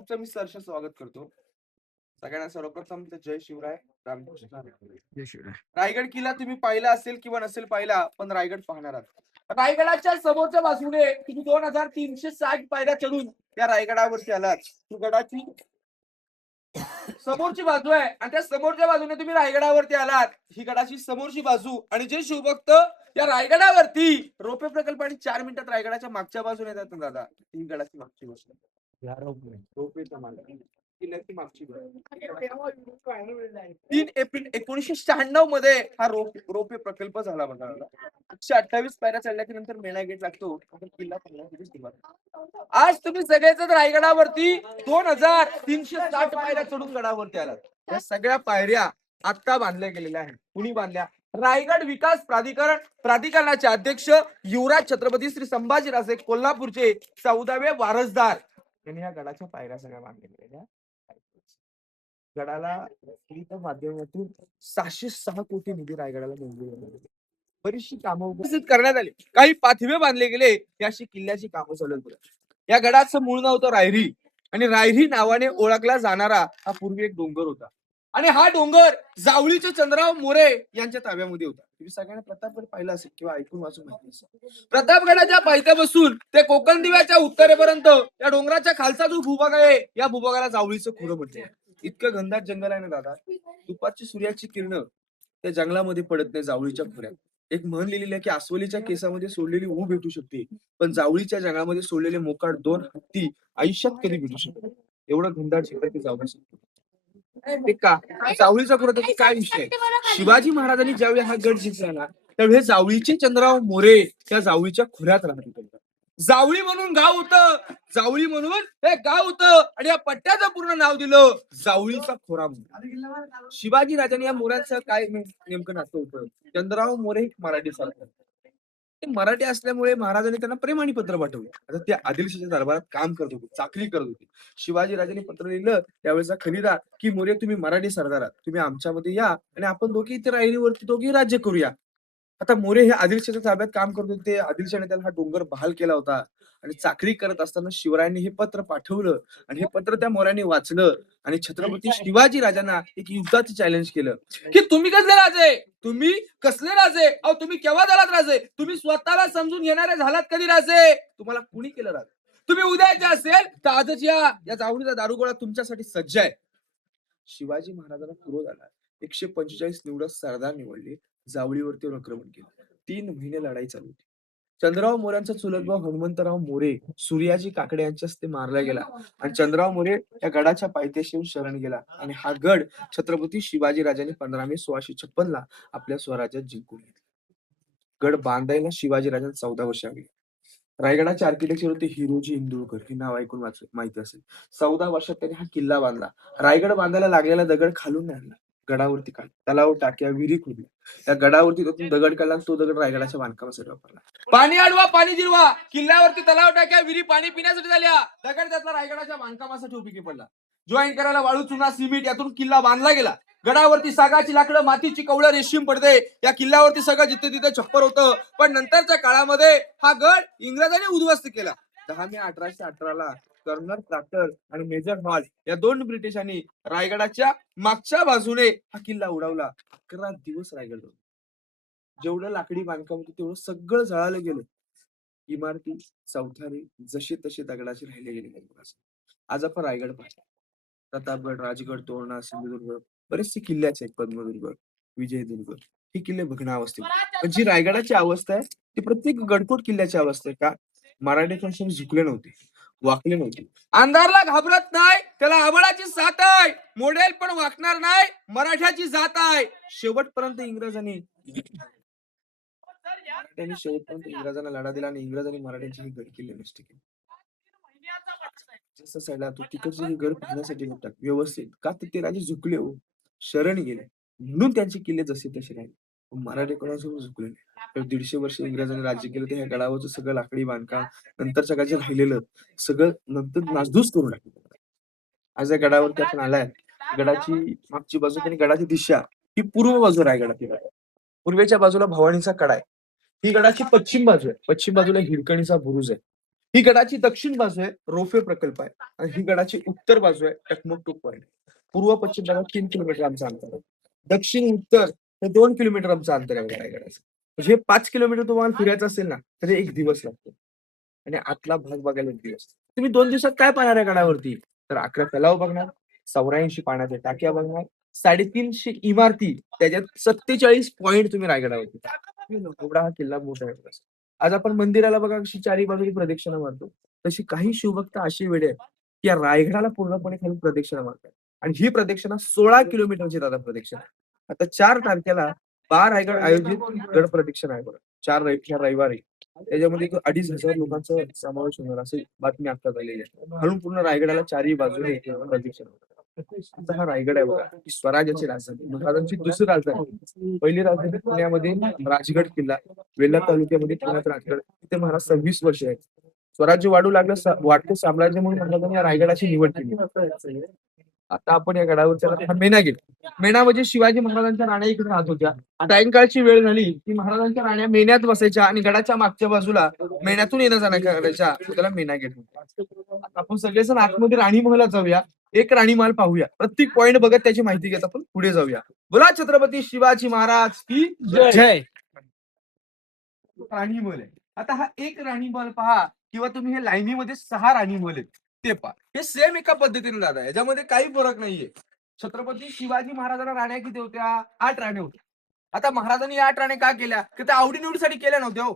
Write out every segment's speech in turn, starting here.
ग्रुपचं मी सहर्ष स्वागत करतो. सगळ्यांना सर्वप्रथम तर जय शिवराय, रामकृष्ण हरी. जय शिवराय. रायगड किल्ला तुम्ही पाहिला असेल किंवा नसेल पाहिला, पण रायगड पाहणार आहात. रायगडाच्या समोरच्या बाजूने तुम्ही 2360 पायऱ्या चढून त्या रायगडावरती आलात. ही गडाची समोरची बाजू आहे आणि त्या समोरच्या बाजूने तुम्ही रायगडावरती आलात. ही गडाची समोरची बाजू आणि जे शिवभक्त या रायगडावरती रोपे प्रकल्प आणि 4 मिनिटात रायगडाच्या मागच्या बाजूने येतात ना दादा, ही गडाची मागची गोष्ट. रोपवेच्या मागे किल्ल्याची मागची बाजू. 3 एप्रिल 1996 मध्ये हा रोपवे प्रकल्प झाला बघा. 128 पायऱ्या चढल्याच्या नंतर मेणा गेट लागतो. किल्ला पाहण्यासाठी सुरुवात. आज तुम्ही सगळेजण रायगडावरती 2360 पायऱ्या चढून गडावरती आलात. या सगळ्या पायऱ्या आता बांधल्या गेलेल्या आहेत. कुणी बांधल्या? रायगड विकास प्राधिकरणाचे अध्यक्ष युवराज छत्रपती श्री संभाजीराजे कोल्हापूरचे 14वे वारसदार यांनी या गडाच्या पायऱ्या सगळ्या बांधल्या गेलेल्या. गडाला माध्यमातून 606 कोटी निधी रायगडाला मंजूर झाली. बरीचशी कामं उपस्थित करण्यात आली. काही पाथवे बांधले गेले. अशी किल्ल्याची कामं चालू आहेत. या गडाचं मूळ नाव होतं रायरी आणि रायरी नावाने ओळखला जाणारा हा पूर्वी एक डोंगर होता आणि हा डोंगर जावळीचे चंद्रराव मोरे यांच्या ताब्यामध्ये होता. तुम्ही सगळ्यांना प्रतापगड पाहिला असेल किंवा ऐकून वाचून माहिती असेल. प्रतापगडाच्या पायथ्यापासून ते कोकण दिव्याच्या उत्तरेपर्यंत या डोंगराच्या खालचा जो भूभाग आहे, या भूभागाला जावळीचं खोरं म्हणते. इतकं घनदाट जंगल आहे ना दादा, दुपारची सूर्याची किरण त्या जंगलामध्ये पडत नाही. जावळीच्या खोऱ्यात एक म्हण लिहिलेली आहे की अस्वलीच्या केसामध्ये सोडलेली ऊब भेटू शकते, पण जावळीच्या जंगलामध्ये सोडलेले मोकाट 2 हत्ती आयुष्यात कधी भेटू शकत. एवढं घनदाट जंगल ते जावळी ते का जावळीचा खोरा काय विषय? शिवाजी महाराजांनी ज्यावेळी हा गड जिंकला ना, त्यावेळी जावळीचे चंद्रराव मोरे त्या जावळीच्या खोऱ्यात राहत होते. जावळी म्हणून गाव होतं, जावळी म्हणून हे गाव होतं आणि या पट्ट्याचं पूर्ण नाव दिलं जावळीचा खोरा म्हणून. शिवाजी राजांनी या मोऱ्यांचं काय नेमकं नातं होतं? चंद्रराव मोरे मराठी सरकार, ते मराठी असल्यामुळे महाराजांनी त्यांना प्रेमाने पत्र पाठवलं. आता ते आदिलशाहीच्या दरबारात काम करत होते, चाकरी करत होते. शिवाजी राजांनी पत्र लिहिलं त्यावेळेचा खलीदार की मोरे तुम्ही मराठी सरदार आहात, तुम्ही आमच्यामध्ये या आणि आपण दोघी इथे रायरीवरती दोघी राज्य करूया. आता मोरे हे आदिलशाहीच्या ताब्यात काम करत होते. आदिलशाहीने त्याला हा डोंगर बहाल केला होता आणि चाकरी करत असताना शिवरायांनी हे पत्र पाठवलं आणि हे पत्र त्या मोऱ्यांनी वाचलं आणि छत्रपती शिवाजी राजांना एक युद्धाचं चॅलेंज केलं की तुम्ही कसले राजे, तुम्ही कसले राजे, अहो तुम्ही केव्हा झालात राजे, तुम्ही स्वतःला समजून घेणारे झालात कधी राजे, तुम्हाला कुणी केलं राजे, तुम्ही उद्याचे असेल तर आजच या जावळीचा दारुगोळा तुमच्यासाठी सज्ज आहे. शिवाजी महाराजांना क्रोध आला. 145 निवडक सरदार निवडले, जावळीवरती आक्रमण केलं. 3 महिने लढाई चालू होती. चंद्रराव मोऱ्यांचा चुलत भाऊ हनुमंतराव मोरे सूर्याजी काकडे यांच्या हस्ते मारला गेला आणि चंद्रराव मोरे या गडाच्या पायथ्याशी येऊन शरण गेला आणि हा गड छत्रपती शिवाजी राजांनी 15 मे 1656 ला आपल्या स्वराज्यात जिंकून घेतला. गड बांधायला शिवाजी राजांना 14 वर्ष लागली. रायगडाचे आर्किटेक्चर होते हिरोजी इंदुरकर, हे नाव ऐकून माहिती असेल. 14 वर्षात त्यांनी हा किल्ला बांधला. रायगड बांधायला लागलेला दगड खालून नाही आणला, गडावरती काढला. तलाव, टाक्या, विहिरी खोदल्या. त्या गडावरती त्यातून दगड काढला आणि तो दगड रायगडाच्या बांधकामासाठी वापरला. पाणी अडवा, पाणी जिरवा, किल्ल्यावरती तलाव, टाक्या, विहिरी पाणी पिण्यासाठी झाल्या. दगड त्यातला रायगडाच्या बांधकामासाठी उपयोगी पडला. जॉईन करायला वाळू, चुना, सिमेंट यातून किल्ला बांधला गेला. गडावरती सागाची लाकडं, मातीची कवळं, रेशीम पडदे, या किल्ल्यावरती सगळं जिथे तिथे छप्पर होतं. पण नंतरच्या काळामध्ये हा गड इंग्रजांनी उद्ध्वस्त केला. 10 मे 1818 ला कर्नल क्राटर आणि मेजर हॉल या 2 ब्रिटिशांनी रायगडाच्या मागच्या बाजूने हा किल्ला उडवला. 11 दिवस रायगड जेवढं लाकडी बांधकाम होतं तेवढं सगळं जळालं गेलं. इमारती, चौथारी जसे तसे दगडाचे राहिले गेले. आज आपण रायगड पाहतो. प्रतापगड, राजगड, तोरणा, सिंधुदुर्ग बरेचसे किल्ल्याचे आहेत. पद्मदुर्ग, विजयदुर्ग ही किल्ले भग्नावस्थेत. पण जी रायगडाची अवस्था आहे ती प्रत्येक गडकोट किल्ल्याची अवस्था आहे. का? मराठे झुकले नव्हते, वाकले नव्हते. अंधारला घाबरत नाही, त्याला आबळाची साथ आहे. मोडेल पण वाकणार नाही, मराठ्याची जात आहे. शेवटपर्यंत इंग्रजांनी इंग्रजांना लढा दिला आणि इंग्रजांनी मराठ्यांचे गड किल्ले नष्ट केले. जसं साईडला तो तिकडचे गड पाहण्यासाठी म्हणतात व्यवस्थित. का तर ते राजे झुकले हो, शरण गेले म्हणून त्यांचे किल्ले जसे तसे राहिले. मराठे कोणासोबत झुकले नाही. 150 वर्ष इंग्रजांनी राज्य केलं. ते ह्या गडावरचं सगळं लाकडी बांधकाम नंतरच्या काळात राहिलेलं सगळं नंतर नासधूस करून टाकलं. आज या गडावरती आपण आलाय. गडाची मागची बाजू आणि गडाची दिशा ही पूर्व बाजू रायगडाची. पूर्वेच्या बाजूला भवानीचा कडा आहे. ही गडाची पश्चिम बाजू आहे. पश्चिम बाजूला हिरकणीचा बुरुज आहे. ही गडाची दक्षिण बाजू आहे, रोफे प्रकल्प आहे. आणि ही गडाची उत्तर बाजू आहे, टकमक पॉईंट. पूर्व पश्चिम भागात 3 किलोमीटर आमचं अंतर आहे. दक्षिण उत्तर हे 2 किलोमीटर आमचं अंतर आहे रायगडाचं. म्हणजे 5 किलोमीटर तुम्हाला फिरायचं असेल ना, तर 1 दिवस लागतो. आणि आतला भाग बघायला 1 दिवस. तुम्ही 2 दिवसात काय पाहणार आहे गडावरती? तर 11 तलाव बघणार, 84 पाण्याच्या टाक्या बघणार, 350 इमारती, त्याच्यात 47 पॉइंट तुम्ही रायगडावरती एवढा हा किल्ला मोठा आहे. आज आपण मंदिराला बघा कशी चारी बाजूनी प्रदक्षिणा मारतो, तशी काही शिवभक्त अशी वेळे आहेत की या रायगडाला पूर्णपणे खाली प्रदक्षिणा मारतात. आणि ही प्रदक्षिणा 16 किलोमीटरची दादा प्रदक्षिणा. आता 4 तारखेला रायगड आयोजित गड प्रदक्षिणा आहे बघा. ह्या रविवारी त्याच्यामध्ये 2,500 लोकांचा समावेश होणार अशी बातमी आता झालेली आहे. म्हणून पूर्ण रायगडाला चारही बाजूने प्रदक्षिणा होणार. आता हा रायगड आहे बघा, ही स्वराज्याची राजधानी, महाराजांची दुसरी राजधानी. पहिली राजधानी पुण्यामध्ये राजगड किल्ला, वेल्हा तालुक्यामध्ये पुण्यात राजगड, तिथे महाराज 26 वर्ष आहेत. स्वराज्य वाढू लागलं, वाढतं साम्राज्य म्हणून महाराजांनी या रायगडाची निवड केली. आता आपण या गडावरच्या मेणा गेट. मेणा म्हणजे शिवाजी महाराजांच्या राण्या इकडे राहत होत्या. सायंकाळची वेळ झाली की महाराजांच्या राण्या मेण्यात बसायच्या आणि गडाच्या मागच्या बाजूला मेण्यातून येणं जाणं करायच्या, त्याला मेणा गेट म्हणतात. आपण सगळेजण आतमध्ये राणी महलात जाऊया, एक राणी महल पाहूया, प्रत्येक पॉइंट बघत त्याची माहिती घेत आपण पुढे जाऊया. बोला छत्रपती शिवाजी महाराज की जय. राणी महल आहे. आता हा एक राणी महल पहा, किंवा तुम्ही हे लाईनीमध्ये 6 राणी महल आहेत ते पहा. हे सेम एका पद्धतीने जात आहे, याच्यामध्ये काही फरक नाहीये. छत्रपती शिवाजी महाराजांना राण्या किती होत्या? 8 राण्या होत्या. आता महाराजांनी 8 राण्या का केल्या? की त्या आवडीनिवडीसाठी केल्या नव्हत्या हो.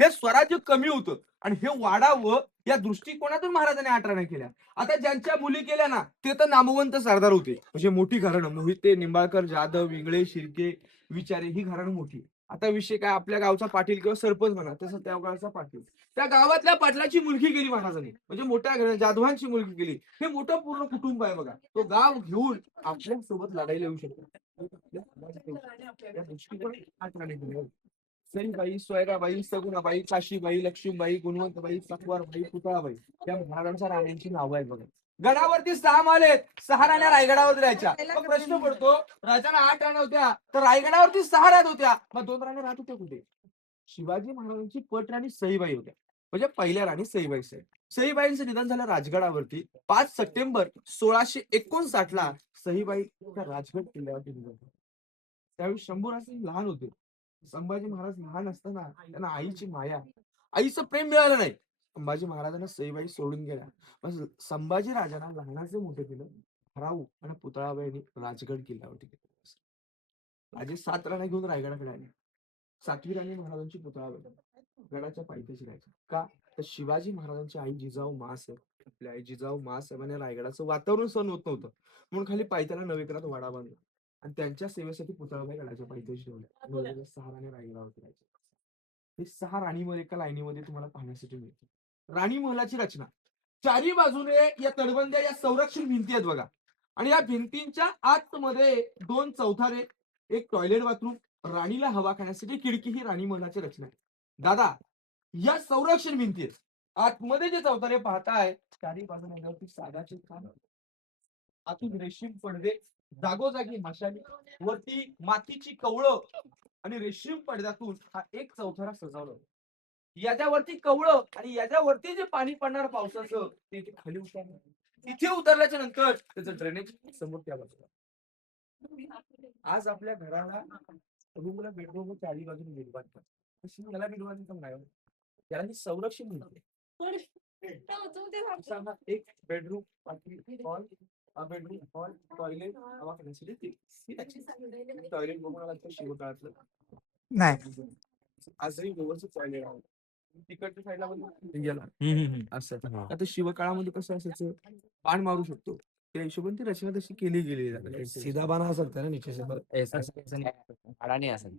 हे स्वराज्य कमी होतं आणि हे वाढावं या दृष्टिकोनातून महाराजांनी 8 राण्या केल्या. आता ज्यांच्या मुली केल्या ना, ते तर नामवंत सरदार होते, म्हणजे मोठी घराणं, मोहिते, निंबाळकर, जाधव, इंगळे, शिर्के, विचारे, ही घराणं मोठी. आता विषय काय, आपल्या गावचा पाटील किंवा सरपंच म्हणा, तसं त्या गावचा पाटील, त्या गावातल्या पाटलाची मुलगी केली महाराजांनी, म्हणजे मोठ्या जाधवांची मुलगी केली. हे मोठं पूर्ण कुटुंब आहे बघा, तो गाव घेऊन आपल्या सोबत लढायला येऊ शकतो. सईबाई, सोयराबाई, सगुणाबाई, काशीबाई, लक्ष्मीबाई, गुणवंतबाई, सकवारबाई, पुतळाबाई, या महाराजांच्या राण्यांची नावं आहेत बघा. गडावरती 6 माल आहेत, 6 राण्या रायगडावर राहायच्या. मग प्रश्न पडतो, राजांना 8 राण्या होत्या, तर रायगडावरती 6 राहत होत्या, मग 2 राण्या राहत होत्या कुठे? शिवाजी महाराजांची पट राणी सईबाई होत्या, म्हणजे पहिल्या राणी सईबाई साहेब. सईबाईंचं निधन झालं राजगडावरती 5 सप्टेंबर 1659 ला. सईबाई त्या राजगड किल्ल्यावरती निधन झालं. त्यावेळी शंभूराजे लहान होते. संभाजी महाराज लहान असताना त्यांना आईची माया, आईचं प्रेम मिळालं नाही. संभाजी महाराजांना सईबाई सोडून गेल्या. पण संभाजी राजांना लहानाचे मोठे केलं. राहू आणि पुतळाबाईंनी राजगड किल्ल्यावरती केलं. राजे 7 राण्या घेऊन रायगडाकडे आले. 7वी राणी महाराजांची पुतळाबाई गडाच्या पायथ्याशी राहायची. का? तर शिवाजी महाराजांची आई जिजाऊ महासाहेब, आपल्या आई जिजाऊ महासाहेबांना रायगडाचं वातावरण सहन होत नव्हतं, म्हणून खाली पायथ्याला नवेकरात वाडा बांधला आणि त्यांच्या सेवेसाठी पुतळाबाई गडाच्या पायथ्याशी ठेवल्या. 6 राणी रायगडावरती राहायच्या. हे 6 राणी महल एका लाईनीमध्ये तुम्हाला पाहण्यासाठी मिळते. राणी महलाची रचना, चारी बाजूने या तटबंद्या, या संरक्षण भिंती आहेत बघा, आणि या भिंतींच्या आतमध्ये 2 चौथारे, एक टॉयलेट बाथरूम, राणीला हवा खाण्यासाठी खिडकी, ही राणी महलाची रचना आहे. दादा, या संरक्षण भिंती आहेत. आतमध्ये जे चौथारे पाहताय, चारी बाजूने सागाचे खांब, आतून रेशीम पडदे, जागोजागी मशाली, वरती मातीची कवळं आणि रेशीम पडद्यातून हा एक चौथारा सजवला. याच्यावरती कवळं आणि याच्यावरती जे पाणी पडणार पावसाचं, ते खाली उतरणार. तिथे उतरल्याच्या नंतर त्याचं ड्रेनेज समोर त्या बाजूला. आज आपल्या घराला रूमला बेडरूम चारी बाजूने बेड बांधतात, तशी याला बेड बांधतात नाही. याला ही संरक्षण मिळते. एक bedroom, hall, bedroom, hall, toilet, हवा खाण्यासाठी टॉयलेट बघून आला तर शिवकाळातलं नाही, आजही व्यवस्थित टॉयलेट आहे. तिकडच्या साईडला गेला असं. आता शिवकाळामध्ये कसं असायचं, पान मारू शकतो, त्या हिशोबाने ती रचना तशी केली गेली. सीधा बना सकता ना नीचे से, अडाणी असेल.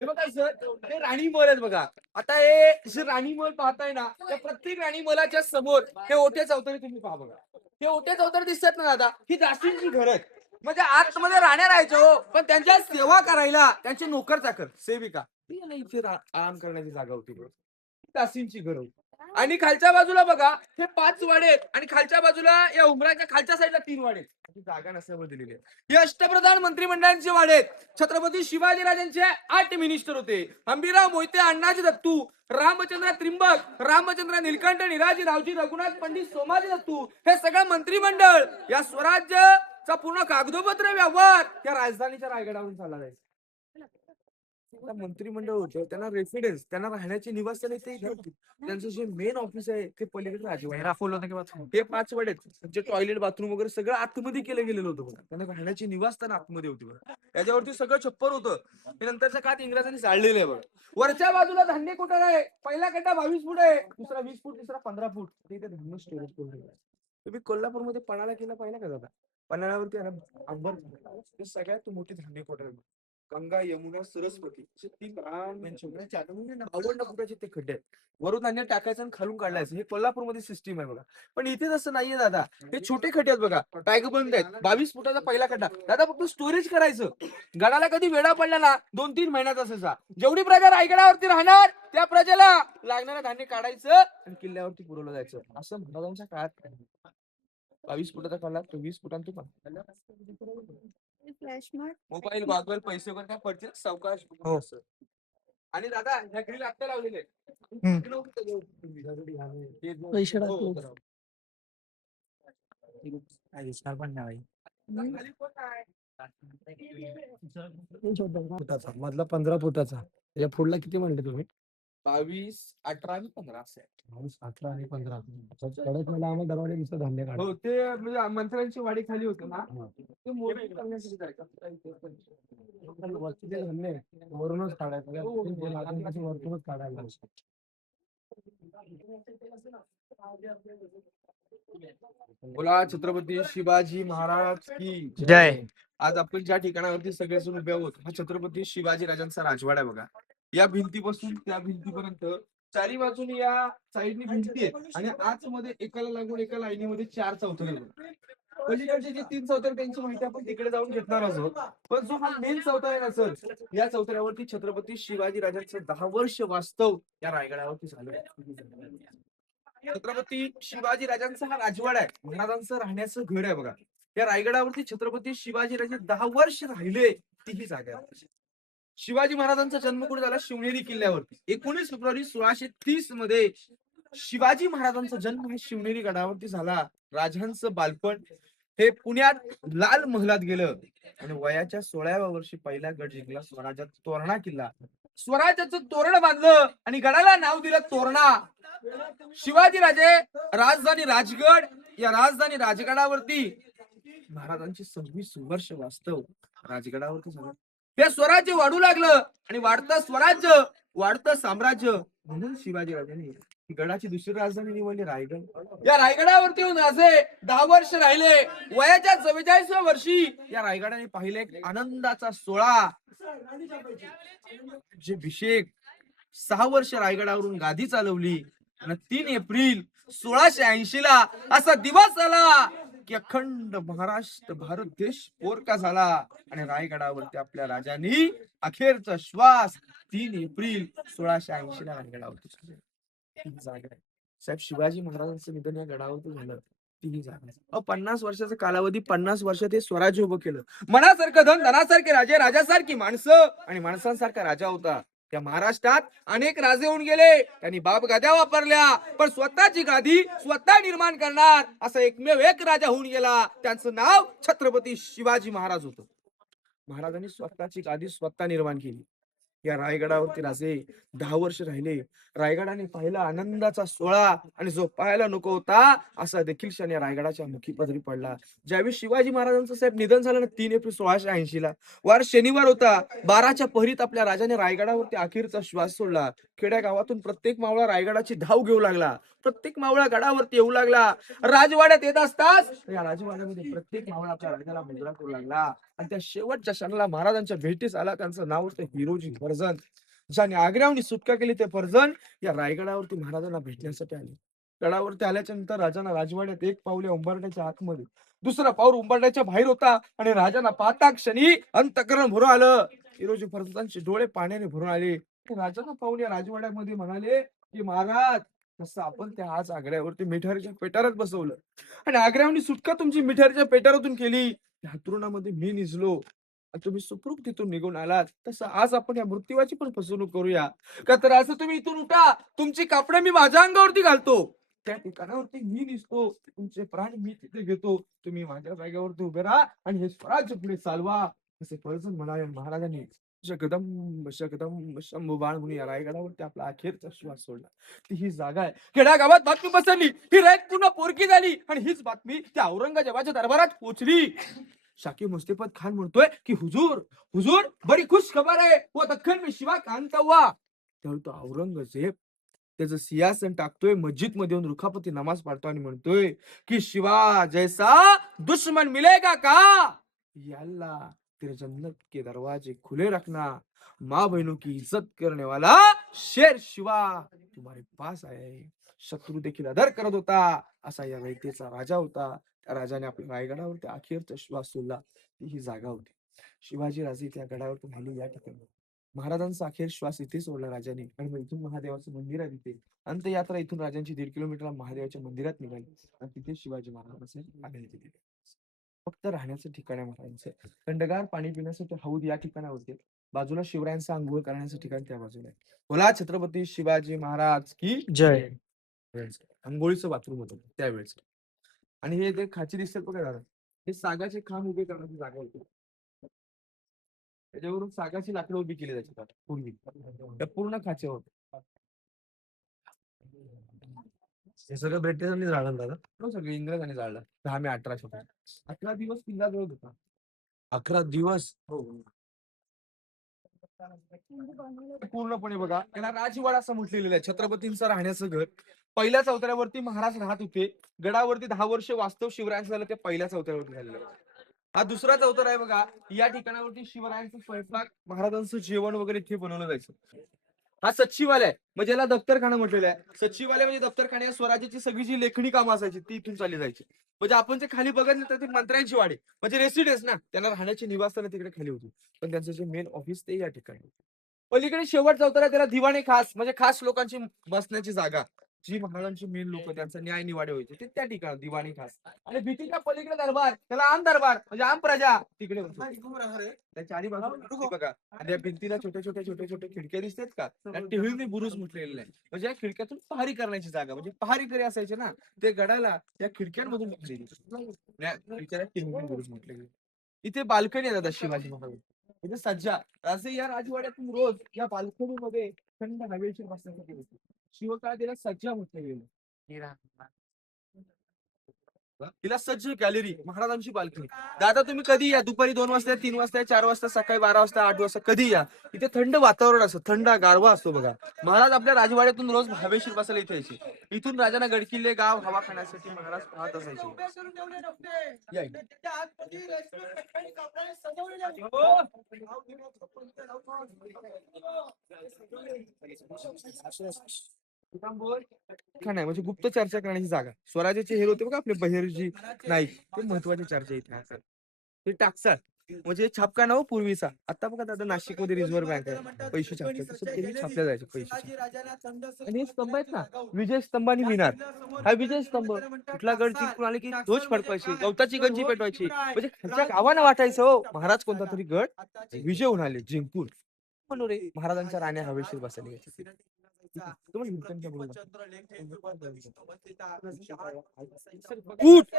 हे बघा सर, हे राणी महल आहेत बघा. आता हे जे राणी महल पाहताय ना, त्या प्रत्येक राणी महलाच्या समोर हे ओटे चौथारी तुम्ही पहा बघा. हे ओटे चौथारी दिसतात ना दादा, ही दासींची घर आहेत. म्हणजे आतमध्ये राहण्या राहायचो, पण त्यांच्या सेवा करायला त्यांचे नोकर चाकर, सेविका, इथे आराम करण्याची जागा होती. दासींची घर होती. आणि खालच्या बाजूला बघा हे 5 वाडे आहेत आणि खालच्या बाजूला या उंबराच्या खालच्या साईडला 3 वाडे आहेत. ही जागा नसल्यामुळे दिलेली आहे. हे अष्टप्रधान मंत्रिमंडळाचे वाडे आहेत. छत्रपती शिवाजीराजांचे 8 मिनिस्टर होते. हंबीरराव मोहिते, अण्णाजी दत्तू, रामचंद्र त्रिंबक, रामचंद्र नीलकंठ, निराजी रावजी, रघुनाथ पंडित, सोमाजी दत्तू हे सगळं मंत्रिमंडळ या स्वराज्यचा पूर्ण कागदोपत्र व्यवहार या राजधानीच्या रायगडावरून चालला जायचा. मंत्रिमंडळ होतं त्यांना रेसिडेन्स, त्यांना राहण्याची निवासस्थाने ते इथे होती. त्यांचं जे मेन ऑफिस आहे ते पलीकडे राजवाडा हे 5 वाडे आहेत. जे टॉयलेट बाथरूम वगैरे सगळं आतमध्ये केलं गेलेलं होतं बघा. त्यांना राहण्याची निवासस्थान आतमध्ये होती बघा. याच्यावरती सगळं छप्पर होतं. हे नंतरच्या काळात इंग्रजांनी जाळलेलं आहे बघा. वरच्या बाजूला धान्य कुठं आहे, पहिला खड्डा 22 फूट आहे, दुसरा 20 फूट, तिसरा 15 फूट. इथे धान्य स्टोरेज करून ठेवलं आहे. तुम्ही कोल्हापूरमध्ये पन्हाळा किल्ला पाहिला का दादा? पन्हाळ्यावरती आहे ना अंबर, ते सगळ्यात मोठी धान्य कोट आहे. गंगा, यमुना, सरस्वती असे 3 लहान 52 फुटाचे ते खड्डे आहेत. वरून धान्य टाकायचं आणि खालून काढायचं. हे कोल्हापूरमध्ये सिस्टीम आहे बघा. पण इथे तसं नाहीये दादा. हे छोटे खड्डे आहेत बघा, टायगरबंद आहेत. 22 फुटाचा पहिला खड्डा दादा, फक्त स्टोरेज करायचं. गडाला कधी वेळा पडला ना 2-3 महिन्यात असायचा. जेवढी प्रजा रायगडावरती राहणार त्या प्रजेला लागणारं धान्य काढायचं आणि किल्ल्यावरती पुरवलं जायचं. असं महाराजांच्या काळात 22 फुटाचा काढला तो 20 फुटांतून मोबाईल, गॉगल, पैसे वगैरे काय पडतील सावकाश. हो सर. आणि दादा ह्या ग्रिल आत्ता लावलेले पैसे हो, टाकले. फुटाचा मधला 15 फुटाचा. या फुडला किती म्हणले तुम्ही? 22, 18 आणि 15 असे. 18 आणि 15. कडक मला आम्हाला दरवाजे नुसतं धान्य काढ. हो ते म्हणजे मंत्र्यांची वाडी खाली होती ना ते मोठी करण्यासाठी जायचं. वरती जे धान्य आहे, वरूनच काढायचं. ते लागेल तशी वरतूनच काढायला. बोला छत्रपती शिवाजी महाराज की जय. आज आपण ज्या ठिकाणावरती सगळेजण उभे आहोत हा छत्रपती शिवाजी राजांचा राजवाडा आहे बघा. या भिंतीपासून त्या भिंतीपर्यंत चारी बाजूने या साईडनी भिंती आहेत आणि आतमध्ये एकाला लागून एका लाईनीमध्ये 4 चौथऱ्या आहेत. पलीकडचे जे 3 चौथरे त्यांची माहिती आपण तिकडे जाऊन घेणार आहोत. पण जो हा मेन चौथरा आहे ना सर, या चौथऱ्यावरती छत्रपती शिवाजी राजांचं 10 वर्ष वास्तव या रायगडावरती झालं. छत्रपती शिवाजी राजांचा हा राजवाडा आहे, महाराजांचं राहण्याचं घर आहे बघा. या रायगडावरती छत्रपती शिवाजी राजे 10 वर्ष राहिले ती ही जागा आहे. शिवाजी महाराजांचा जन्म कुठे झाला? शिवनेरी किल्ल्यावरती 19 फेब्रुवारी 1630 मध्ये शिवाजी महाराजांचा जन्म हे शिवनेरी गडावरती झाला. राजांचं बालपण हे पुण्यात लाल महलात गेलं आणि वयाच्या 16व्या वर्षी पहिला गड जिंकला स्वराज्याचा तोरणा किल्ला. स्वराज्याचं तोरण बांधलं आणि गडाला नाव दिलं तोरणा. शिवाजी राजे राजधानी राजगड या राजधानी राजगडावरती महाराजांची 26 वर्ष वास्तव राजगडावरती झालं. हे स्वराज्य वाढू लागलं आणि वाढतं स्वराज्य, वाढतं साम्राज्य म्हणून शिवाजी राजांनी गडाची दुसरी राजधानी निवडली रायगड. या रायगडावरती येऊन राजे 10 वर्ष राहिले. वयाच्या 44व्या वर्षी या रायगडाने पाहिले एक आनंदाचा सोहळा जे अभिषेक. 6 वर्ष रायगडावरून गादी चालवली आणि 3 एप्रिल 1680 ला असा दिवस आला की अखंड महाराष्ट्र भारत देश पोरका झाला आणि रायगडावरती आपल्या राजांनी अखेरचा श्वास 3 एप्रिल 1680 ला रायगडावरती जागा. साहेब शिवाजी महाराजांचं निधन या गडावरती झालं ती जागा. 50 वर्षाचा कालावधी, 50 वर्षात हे स्वराज्य उभं केलं. मनासारखं धन, धनासारखे राजे, राजासारखी माणसं आणि माणसांसारखा राजा होता. त्या महाराष्ट्रात अनेक राजे होऊन गेले, त्यांनी बाप गाद्या वापरल्या, पण स्वतःची गादी स्वतः निर्माण करणार असा एकमेव एक राजा होऊन गेला. त्यांचं नाव छत्रपती शिवाजी महाराज होतं. महाराजांनी स्वतःची गादी स्वतः निर्माण केली. या रायगडावरती राजे 10 वर्ष राहिले. रायगडाने पाहिला आनंदाचा सोहळा आणि जो पाहायला नको होता असा देखील क्षण या रायगडाच्या मुखी पदरी पडला. ज्यावेळी शिवाजी महाराजांचं साहेब निधन झालं ना 3 एप्रिल 1680 ला, वार शनिवार होता. 12च्या पहरीत आपल्या राजाने रायगडावरती अखेरचा श्वास सोडला. खेड्या गावातून प्रत्येक मावळा रायगडाची धाव घेऊ लागला. प्रत्येक मावळा गडावरती येऊ लागला. राजवाड्यात येत असताच या राजवाड्यामध्ये प्रत्येक मावळा आपल्या राजाला मुजरा करू लागला आणि त्या शेवटच्या क्षणाला महाराजांच्या भेटीस आला. त्यांचं नाव होतं हिरोजी फर्जंद. ज्याने आग्र्याहून सुटका केली ते फर्जंद या रायगडावरती महाराजांना भेटण्यासाठी आले. गडावरती आल्याच्या नंतर राजांना राजवाड्यात एक पाऊल या उंबरठ्याच्या आतमध्ये, दुसरा पाऊल उंबरठ्याच्या बाहेर होता आणि राजांना पाहता क्षणी अंतःकरण भरून आलं. हिरोजी फर्जंदांचे डोळे पाण्याने भरून आले. राजांना पाहून या राजवाड्यामध्ये म्हणाले की महाराज तसं आपण त्या आज आग्र्यावरती मिठारीच्या पेटारात बसवलं आणि आग्र्याहून सुटका तुमची मिठारीच्या पेटारातून केली. त्या हातरुणामध्ये मी निजलो आणि तुम्ही सुखरूप तिथून निघून आलात. तसं आज आपण या मृत्यूवाची पण फसवणूक करूया का? तर असं तुम्ही इथून उठा, तुमची कापडे मी माझ्या अंगावरती घालतो, त्या ठिकाणावरती मी निसतो, तुमचे प्राण मी तिथे घेतो, तुम्ही माझ्या जागेवरती उभे राहा आणि हे स्वराज्य पुढे चालवा. असे फर्जून म्हणाले महाराजांनी. शकदम शकदम शंभूबाळ म्हणून या रायगडावरती आपला अखेरचा श्वास सोडला. ती ही जागा आहे. खेड्यागावात बातमी पसरली, ही रयत पूर्ण पोरकी झाली आणि हीच बातमी त्या औरंगजेबाच्या दरबारात पोहोचली. शाकीर मुस्तफा खान म्हणतोय की हुजूर, हुजूर बड़ी खुश खबर है, वो दख्खन में शिवा कांत हुआ. त्यावेळी तो औरंगजेब त्याचं सिंहासन टाकतोय, मस्जिद मध्ये येऊन रुखापती नमाज पाडतो आणि म्हणतोय की शिवा जैसा दुश्मन मिलेगा का? या अल्लाह तेरे जन्नत के दरवाजे खुले रखना, माँ बहनों की इज्जत करने वाला शेर शिवा तुम्हारे पास आया है. शत्रू देखील आदर करत होता, असा या रयतेचा राजा होता. त्या राजाने आपल्या रायगडावरती अखेरचा श्वास सोडला. ती ही जागा होती. शिवाजी राजे त्या गडावरती राहिले या ठिकाणी. महाराजांचा अखेर श्वास इथे सोडला राजाने आणि मग इथून महादेवाचं मंदिर आहे तिथे. अंत्ययात्रा इथून राजांची 1.5 किलोमीटर महादेवाच्या मंदिरात निघाली आणि तिथे शिवाजी महाराजांचे आले तिथे. फक्त राहण्याचं ठिकाण आहे महाराजांचं. थंडगार पाणी पिण्यासाठी हौद या ठिकाणावरती आहे. बाजूला शिवरायांचा अंघोळ करण्याचं ठिकाण त्या बाजूला आहे. बोला छत्रपती शिवाजी महाराज की जय. अंघोळीचं बाथरूम होतं त्यावेळेस. आणि हे ते खाची दिसतात बघा दादा, हे सागाचे खांब उभे करण्याची जागा होती. त्याच्यावरून सागाची लाकडं उभी केली जायची पूर्वी, त्या पूर्ण खाच्यावर. हे सगळं ब्रिटिशांनी झालं दादा. हो, सगळे इंग्रजांनी जाळलं 10 मे 1800 मध्ये. 11 दिवस किल्ला जवळ होता. 11 दिवस. हो. पूर्णपणे बघा त्याला राजवाडा असं म्हटलेलं आहे. छत्रपतींचं राहण्याचं घर. पहिल्या चौथऱ्यावरती महाराज राहत होते. गडावरती 10 वर्ष वास्तव शिवरायांचं झालं, ते पहिल्या चौथऱ्यावरती झालेलं आहे. हा दुसरा चौथरा आहे बघा. या ठिकाणावरती शिवरायांचं स्वयंपाक, महाराजांचं जेवण वगैरे इथे बनवलं जायचं. हा सचिवालय आहे, म्हणजे याला दफ्तरखाना म्हटलेलं आहे. सचिवालय म्हणजे दफ्तरखान्यात स्वराज्याची सगळी जी लेखणी कामं असायची ती इथून चालली जायची. म्हणजे आपण जे खाली बघत तर ती मंत्र्यांची वाडी म्हणजे रेसिडेन्स ना, त्यांना राहण्याची निवासस्थानं तिकडे खाली होती. पण त्यांचं जे मेन ऑफिस ते या ठिकाणी होतं. पलीकडे शेवटचा उतारा त्याला दिवाणे खास, म्हणजे खास लोकांची बसण्याची जागा. जी महाराजांची मेन लोक त्यांचा न्याय निवाडे व्हायचे ते त्या ठिकाणी दिवाणी खास. आणि भीतीच्या पलीकडे दरबार, त्याला आम दरबार म्हणजे आम प्रजा तिकडे होती. त्या चारी बाजूला बघा आणि या भिंतीला छोट्या खिडक्या दिसतात का, त्या टिहळीने बुरुज म्हटलेले आहे. म्हणजे या खिडक्यातून पहारी करण्याची जागा, म्हणजे पहारीकरी असायचे ना, ते गडाला त्या खिडक्यांमधून टिहळीने बुरुज म्हटलेले. इथे बाल्कनी आहे दादा शिवाजी महाराज. इथे सज्जा असे या राजवाड्यातून रोज या बाल्कनीमध्ये थंड हवेशीर बसण्यासाठी होते. शिवकाळ तिला सज्जा म्हटलं गेलं. तिला सज्ज गॅलरी, महाराजांची बाल्कनी. दादा तुम्ही कधी या, दुपारी 2 वाजता, 3 वाजता, 4 वाजता, सकाळी 12 वाजता, 8 वाजता, कधी या. इथे थंड वातावरण असतं, थंड गारवा असतो बघा. महाराज आपल्या राजवाड्यातून रोज हवेशीर बसायला इथे यायचे. इथून राजांना गडकिल्ले गाव हवा खाण्यासाठी महाराज पाहत असायचे. या इथे. का नाही म्हणजे गुप्त चर्चा करण्याची जागा. स्वराज्याचे हेर होते बघा आपले बहिर्जी नाईक, ते महत्वाची चर्चा इथे असतात. ते टाकसाळ म्हणजे छापका नाव पूर्वीचा. आता बघा दादा नाशिक मध्ये रिझर्व्ह बँक आहे, पैसे छापतात तसं पूर्वी छापल्या जायचे पैसे. आणि हे स्तंभ आहेत ना, विजय स्तंभ आणि मिनार. हा विजय स्तंभ कुठला गड जिंकून आले की ध्वज फडकवायची, गवताची गंजी पेटवायची, म्हणजे खालच्या गावानं वाटायचं हो महाराज कोणता तरी गड विजय होऊन आले जिंकून. म्हणून रे महाराजांच्या राण्या हवेशीर बसल्या घ्यायची.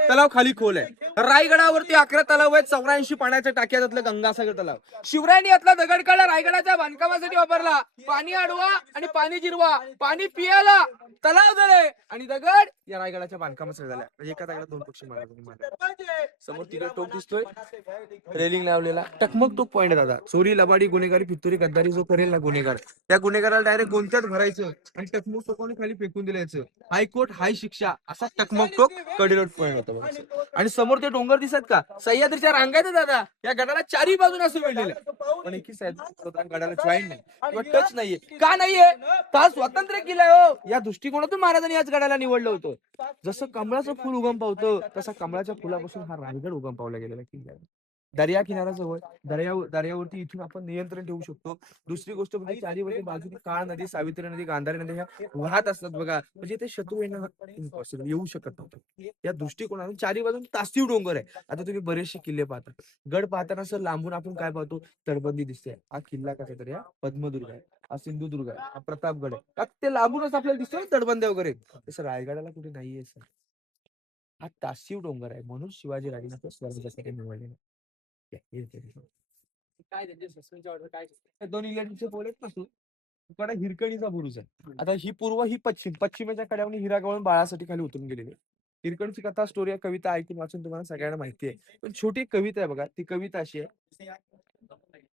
तलाव खाली खोल आहे. रायगडावरती 11 तलाव आहेत, 84 पाण्याच्या टाक्या, त्यातलं गंगासागर तलाव. शिवरायांनी यातला दगड काढला, रायगडाच्या बांधकामासाठी वापरला. पाणी अडवा आणि पाणी जिरवा, पाणी पियाला तलाव झाले आणि दगड या रायगडाच्या बांधकामासाठी झाल्या. म्हणजे एका दगडात 2 पक्षी मारले. समोर तिकडे टोक दिसतोय रेलिंग लावलेला, टकमक टोक पॉइंट दादा. चोरी लबाडी गुन्हेगारी फितुरी गद्दारी जो करेल ना गुन्हेगार, त्या गुन्हेगाराला डायरेक्ट गोंत्यात भरायचं आणि टकमक टोकाने खाली फेकून दिलायचं. हायकोर्ट हाय शिक्षा असा टकमक टोक कडेलोट पॉइंट होता. आणि समोर ते डोंगर दिसत का, सह्याद्रीच्या रांगा आहेत दादा. या गडाला चारी बाजूने असं वेढलेलं, पण एकही गडाला जॉईन नाही किंवा टच नाहीये. का नाहीये? का स्वातंत्र्य किल्ला हो, या दृष्टिकोनातून महाराजांनी याच गडाला निवडलं होतं. जसं कमळाचं फुल उगम पावतं तसा कमळाच्या फुलापासून हा रायगड उगम पावला गेलेला किल्ला. दर्या किनाऱ्याजवळ दर्यावरती इथून आपण नियंत्रण ठेवू शकतो. दुसरी गोष्ट म्हणजे चारीवरती बाजूने काळ नदी, सावित्री नदी, गांधारी नदी ह्या वाहत असतात बघा. म्हणजे ते शत्रू येणं इम्पॉसिबल, येऊ शकत नव्हतं. या दृष्टिकोनातून चारी बाजून तास्तीव डोंगर आहे. आता तुम्ही बरेचसे किल्ले पाहता. गड पाहताना सर लांबून आपण काय पाहतो? तटबंदी दिसते. हा किल्ला कसा तरी हा पद्मदुर्ग आहे, हा सिंधुदुर्ग आहे, हा प्रतापगड आहे. का ते लांबूनच आपल्याला दिसतो ना तटबंद्या वगैरे. तसं रायगडाला कुठे नाहीये सर. हा तासीव डोंगर आहे, म्हणून शिवाजी राजांना तो स्वराज्यासाठी निवडलेला आहे. काय त्यांचे सस्पेन्सच्या ऑर्डर काय दोन इंग्लंडचे बोलत नसतो. कडा हिरकणीचा बुरुज आहे. आता ही पूर्व ही पश्चिम, पश्चिमेच्या कड्यावरून हिरा गवळण बाळासाठी खाली उतरून गेलेली. हिरकणची कथा, स्टोरी, कविता ऐकून वाचून तुम्हाला सगळ्यांना माहिती आहे. पण छोटी एक कविता आहे बघा. ती कविता अशी आहे.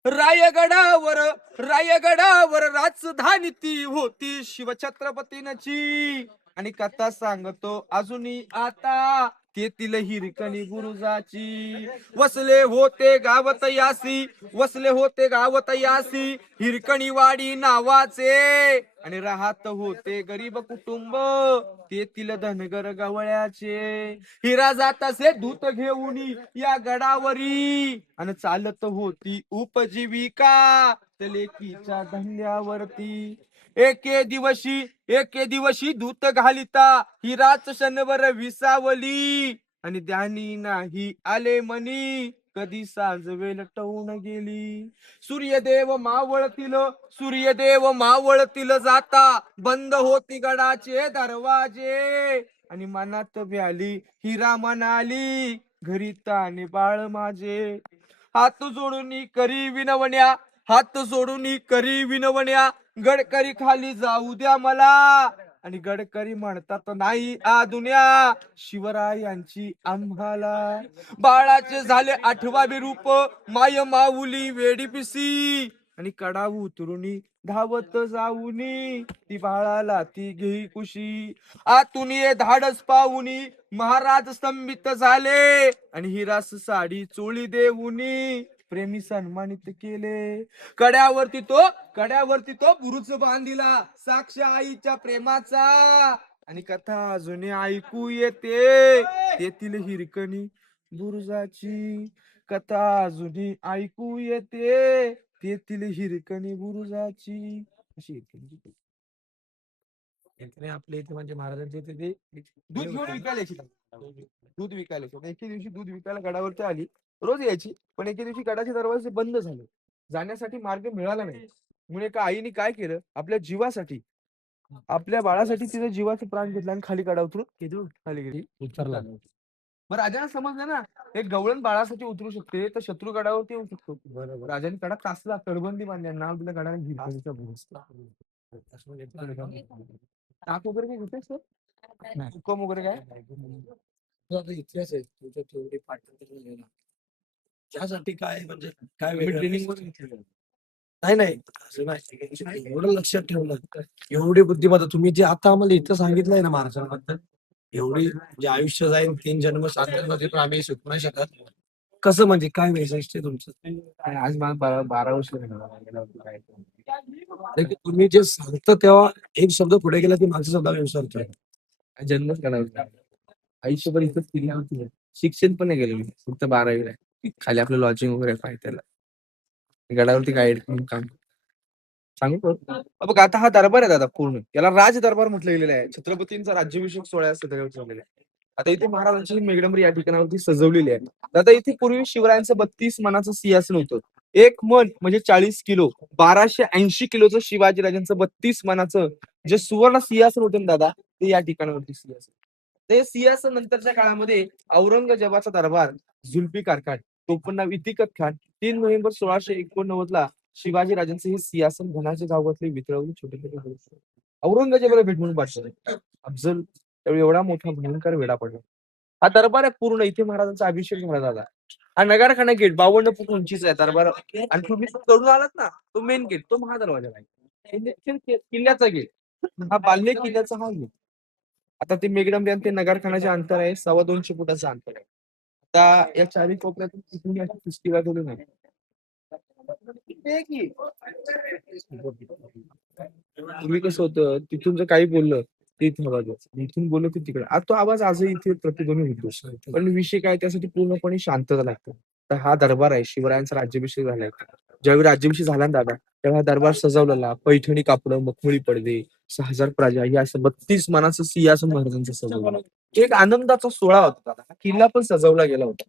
रायगडावर रायगडावर राजधानी ती होती शिवछत्रपतींची, आणि कथा सांगतो अजूनही आता तेथील हिरकणी बुरुजाची. वसले होते गावत यासी, वसले होते गावत यासी हिरकणी वाडी नावाचे, आणि राहत होते गरीब कुटुंब तेथील धनगर गवळ्याचे. हिरा जात असे दूत घेऊन या गडावरी, आणि चालत होती उपजीविका लेकीच्या धंद्यावरती. एके दिवशी दूत घालिता हिराच क्षणभर विसावली, आणि ध्यानी नाही आले मनी कधी सांज वेलटवून गेली. सूर्यदेव मावळतील जाता बंद होती गडाचे दरवाजे, आणि मनात व्याली हिरा म्हणाली घरी ताने बाळ माझे. हात जोडून करी विनवण्या, हात जोडून करी विनवण्या, गडकरी खाली जाऊ द्या मला. आणि गडकरी म्हणतात नाही आदुन्या शिवरायांची आम्हाला. बाळाचे झाले 8वे रूप माय माऊली वेडी पिसी, आणि कडा उतरून धावत जाऊनी ती बाळाला ती घेई कुशी. आतून ये धाडस पाहुनी महाराज स्तंभित झाले, आणि हिरास साडी चोळी देऊनी प्रेमी सन्मानित केले. कड्यावरती तो बुरुज बांधिला साक्ष आईच्या प्रेमाचा, आणि कथा अजून ऐकू येते तेथील हिरकणी बुरुजाची. कथा अजून ऐकू येते तेथील हिरकणी बुरुजाची. अशी आपल्या इथे म्हणजे महाराजांच्या इथे ते दूध घेऊन विकायला यायची. दूध विकायला यायची. एके दिवशी दूध विकायला गडावरती आली. रोज यायची, पण एके दिवशी गडाचे दरवाजे बंद झाले. जाण्यासाठी मार्ग मिळाला नाही. म्हणून एका आईने काय केलं, आपल्या जीवासाठी, आपल्या बाळासाठी तिने जीवाचे प्राण घेतला आणि खाली गडा उतरून खाली गेली. उतरला. मग राजाला समजलं ना, एक गवळण बाळासाठी उतरू शकते तर शत्रू गडावरती येऊ शकतो. बरोबर. राजाने कडा तासला तडबंदी बांधल्या, नाव दिलं गडाने हिरकणीचा बुरुज. ताक वगैरे काही घेतेस सर? हुकम वगैरे काय? इतिहास आहे तुझ्या तेवढी पाठवून त्यासाठी काय म्हणजे काय ट्रेनिंग नाही नाही असं नाही. एवढं लक्षात ठेवलं, एवढी बुद्धिमत्ता तुम्ही जे आता आम्हाला इथं सांगितलंय ना महाराजांबद्दल, एवढी जे आयुष्य जाईल 3 जन्म सांगण्यामध्ये पण आम्ही शिकू नाही शकत. कसं म्हणजे काय वैशिष्ट्य तुमचं? आज मला 12 वर्ष तुम्ही जे सांगता तेव्हा एक शब्द पुढे गेला की मागचा शब्द विसरतोय. जन्मच करावा. आयुष्यभर इथंच किल्ल्यावरती आहे. शिक्षण पण नाही गेलो मी, फक्त 12वीला आहे. खाली आपलं लॉजिंग वगैरे पाहिजे त्याला. गडावरती गाईड काम सांगू. बघ आता हा दरबार आहे दादा पूर्ण. याला राज दरबार म्हटलं गेलेलं आहे. छत्रपतींचा राज्याभिषेक सोहळा झालेला आहे. आता इथे महाराजांची मेघडंबरी या ठिकाणावरती सजवलेली आहे. दादा इथे पूर्वी शिवरायांचं 32 मनाचं सिंहासन होतं. एक मन म्हणजे 40 किलो, 1280 किलोचं शिवाजी राजांचं 32 मनाचं जे सुवर्ण सिंहासन होतं ना दादा, ते या ठिकाणावरती सिंहासन. ते सिंहासन नंतरच्या काळामध्ये औरंगजेबाचा दरबार, जुल्फिकार खान, टोपण नाव इतिकत खान, 3 नोव्हेंबर 1689 ला शिवाजी राजांचे हे सिंहासन घनाचे गावातले वितळवून छोटे छोटे औरंगजेबाला भेट म्हणून पाठवले. अफजल त्यावेळी एवढा मोठा भयंकर वेढा पडला. हा दरबार आहे पूर्ण. इथे महाराजांचा अभिषेक झाला दादा. हा नगारखाना गेट 52 फूट उंचीचा आहे दरबार. आणि तुम्ही चढून आलात ना, तो मेन गेट, तो महादरवाजा आहे. किल्ल्याचा गेट हा, बाल्य किल्ल्याचा हा गेट. आता ते मेघडंबरी आणि ते नगारखानाचे अंतर आहे 250 फुटाचं अंतर आहे. आता या चारी कोपऱ्यातून तिथून अशी कुस्ती लागवली नाही. तुम्ही कसं होतं, तिथून जर काही बोललं ते इथून आवाज यायचा, इथून बोललो की तिकडे. तो आवाज आजही इथे प्रतिध्वनी होतो. पण विषय काय, त्यासाठी पूर्णपणे शांतता लागते. तर हा दरबार आहे, शिवरायांचा राज्याभिषेक झालाय. ज्यावेळी राज्याभिषेक झाला ना दादा, तेव्हा हा दरबार सजवलेला. पैठणी कापडं, मखमली पडदे, 6,000 प्रजा, हे असं 32 मानाचं सिंहासन महाराजांचं सजवलं. एक आनंदाचा सोहळा होता दादा. हा किल्ला पण सजवला गेला होता.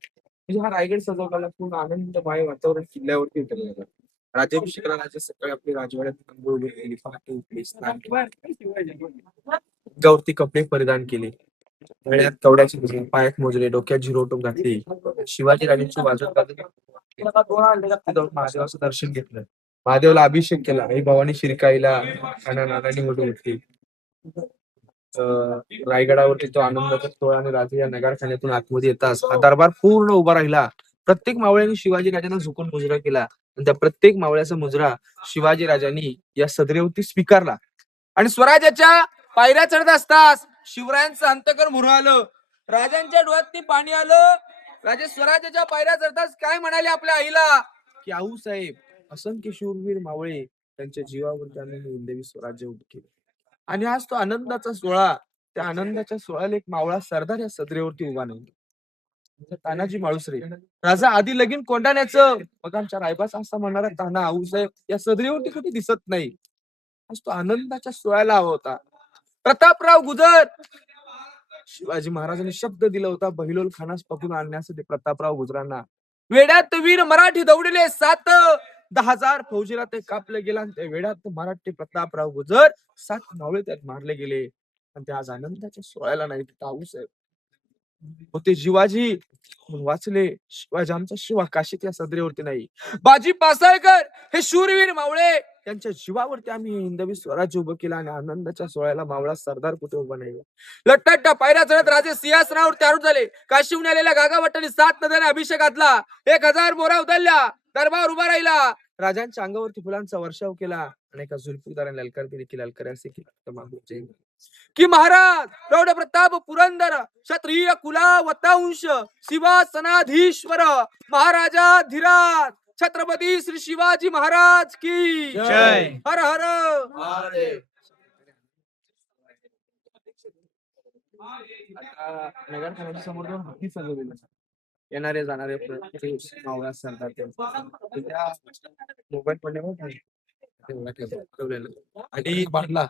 म्हणजे हा रायगड सजवलेला पूर्ण आनंदमय वातावरण किल्ल्यावरती उतरलेलं होतं. राज्याभिषेकाला राजा सकाळी आपली राजवाड्यात अंघोळ वगैरे केली, पहाटे उठले, स्नान केलं. अंगावरती कपडे परिधान केले. गळ्यात कवड्याचे गजरे, पायात मोजले, डोक्यात झिरोटोप घातली. शिवाजी राजांची वाजत गाजत तिथे जाऊन महादेवाचं दर्शन घेतलं. महादेवाला अभिषेक केला. आई भवानी शिरकाईला आणि नानांनी मोठी उठली. रायगडावरती तो आनंदाचा सोहळा आणि राजे या नगारखान्यातून आतमध्ये येताच हा दरबार पूर्ण उभा राहिला. प्रत्येक मावळ्याने शिवाजी राजांना झुकून मुजरा केला आणि त्या प्रत्येक मावळ्याचा मुजरा शिवाजी राजांनी या सदरेवरती स्वीकारला. आणि स्वराज्याच्या पायऱ्या चढत असताच शिवरायांचं अंतकरण मुरळालं. राजांच्या डोळ्यात पाणी आलं. राजे स्वराज्याच्या पायऱ्या चढताच काय म्हणाले आपल्या आईला, की आऊ साहेब, असंख्य शूरवीर मावळे त्यांच्या जीवावर त्यांनी हिंदवी स्वराज्य उभं केलं. आणि आज तो आनंदाचा सोहळा, त्या आनंदाच्या सोहळ्याला एक मावळा सरदार या सदरेवरती उभा नाही. तानाजी माळुसरे राजा आधी लगीन कोंडाण्याचं, मग आमच्या रायबाचा असा म्हणणारा ताना आऊसाहेब या सदरेवरती कुठे दिसत नाही. आज तो आनंदाच्या सोहळ्याला हवा होता. प्रतापराव गुजर, शिवाजी महाराजांनी शब्द दिला होता बहिलोल खानास पकडून आणण्यासाठी प्रतापराव गुजरांना. वेड्यात वीर मराठी दौडले 7,000-10,000 फौजीला ते कापले गेला आणि त्या वेड्यात मराठी प्रतापराव गुजर 7 मावळे त्यात मारले गेले. आणि ते आज आनंदाच्या सोहळ्याला नाही साहेब होते. शिवाजी वाचले. शिवाजी आमचा शिवा काशीत या सदरेवरती नाही. बाजी पासाळकर हे शूरवीर मावळे त्यांच्या जीवावरती आम्ही हिंदवी स्वराज्य उभं केलं आणि आनंदाच्या सोहळ्याला मावळा सरदार कुठे उभा नाही. लट्टाट्टा पायऱ्या चढत राजे सिंहासनावरती आरूढ झाले. काशीहून आलेल्या गागाभट्टांनी 7 नद्याने अभिषेक घातला. 1,000 मोरा उधळल्या. दरबार उभा राहिला. राजांच्या अंगावरती फुलांचा वर्षाव केला आणि एका जुलफीदाराने ललकार दिली की ललकार असे की महाराज प्रौढ प्रताप पुरंदर क्षत्रिय कुला वतांश सिंहासनाधीश्वर महाराजा धीराज छत्रपती श्री शिवाजी महाराज की जय. हर हर महादेव. आता नगरखान्याच्या समोर दोन हत्ती सजवलेले आहेत. येणारे जाणारे मावळा सरदार त्या मोबाईल पडल्यावर आणि बांधला.